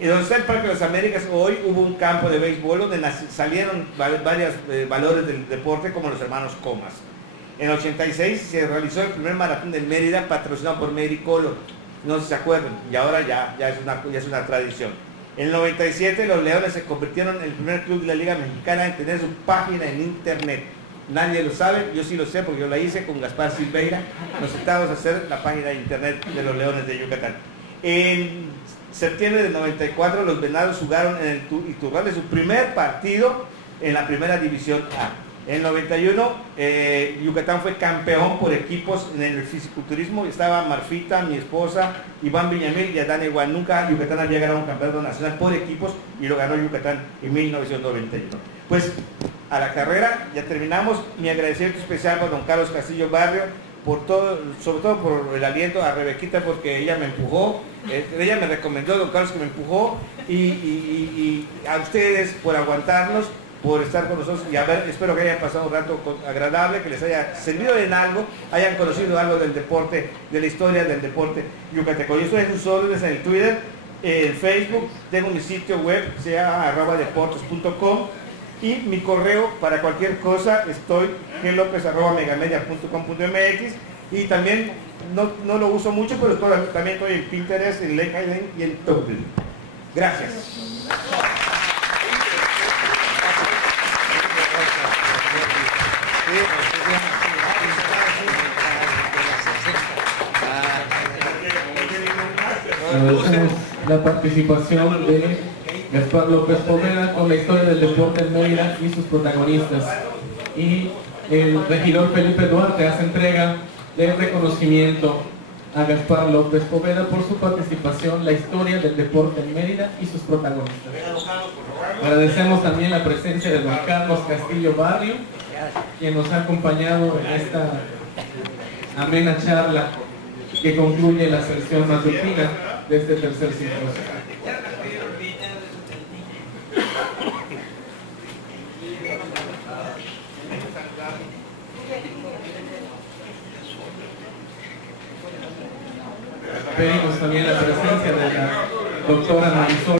Y donde está el Parque de las Américas, hoy hubo un campo de béisbol donde salieron varios valores del deporte, como los hermanos Comas. En el 86 se realizó el primer maratón de Mérida, patrocinado por Mericolo, no sé si se acuerdan, y ahora ya es una tradición. En el 97 los Leones se convirtieron en el primer club de la Liga Mexicana en tener su página en internet. Nadie lo sabe, yo sí lo sé porque yo la hice con Gaspar Silveira. Nos sentamos a hacer la página de internet de los Leones de Yucatán. En septiembre del 94 los Venados jugaron en el Iturralde su primer partido en la primera división A. En el 91 Yucatán fue campeón por equipos en el fisiculturismo. Estaba Marfita, mi esposa, Iván Villamil y Adán Igual. Nunca Yucatán había ganado un campeonato nacional por equipos y lo ganó Yucatán en 1991. Pues a la carrera ya terminamos. Mi agradecimiento especial para don Carlos Castillo Barrio por todo, sobre todo por el aliento, a Rebequita porque ella me empujó, ella me recomendó, don Carlos, que me empujó, y a ustedes por aguantarnos, por estar con nosotros, y espero que hayan pasado un rato agradable, que les haya servido en algo, hayan conocido algo del deporte, de la historia del deporte yucateco. Yo estoy en sus órdenes en el Twitter, en Facebook, tengo mi sitio web, se llama @deportes.com, y mi correo para cualquier cosa estoy glopez@megamedia.com.mx, y también no lo uso mucho, pero también estoy en Pinterest, en LinkedIn y en Tumblr. Gracias. Agradecemos la participación de Gaspar López Poveda con la historia del deporte en Mérida y sus protagonistas. Y el regidor Felipe Duarte hace entrega de reconocimiento a Gaspar López Poveda por su participación en la historia del deporte en Mérida y sus protagonistas. Agradecemos también la presencia de don Carlos Castillo Barrio, quien nos ha acompañado en esta amena charla que concluye la sesión matutina de este tercer simposio. Pedimos también la presencia de la doctora Marisol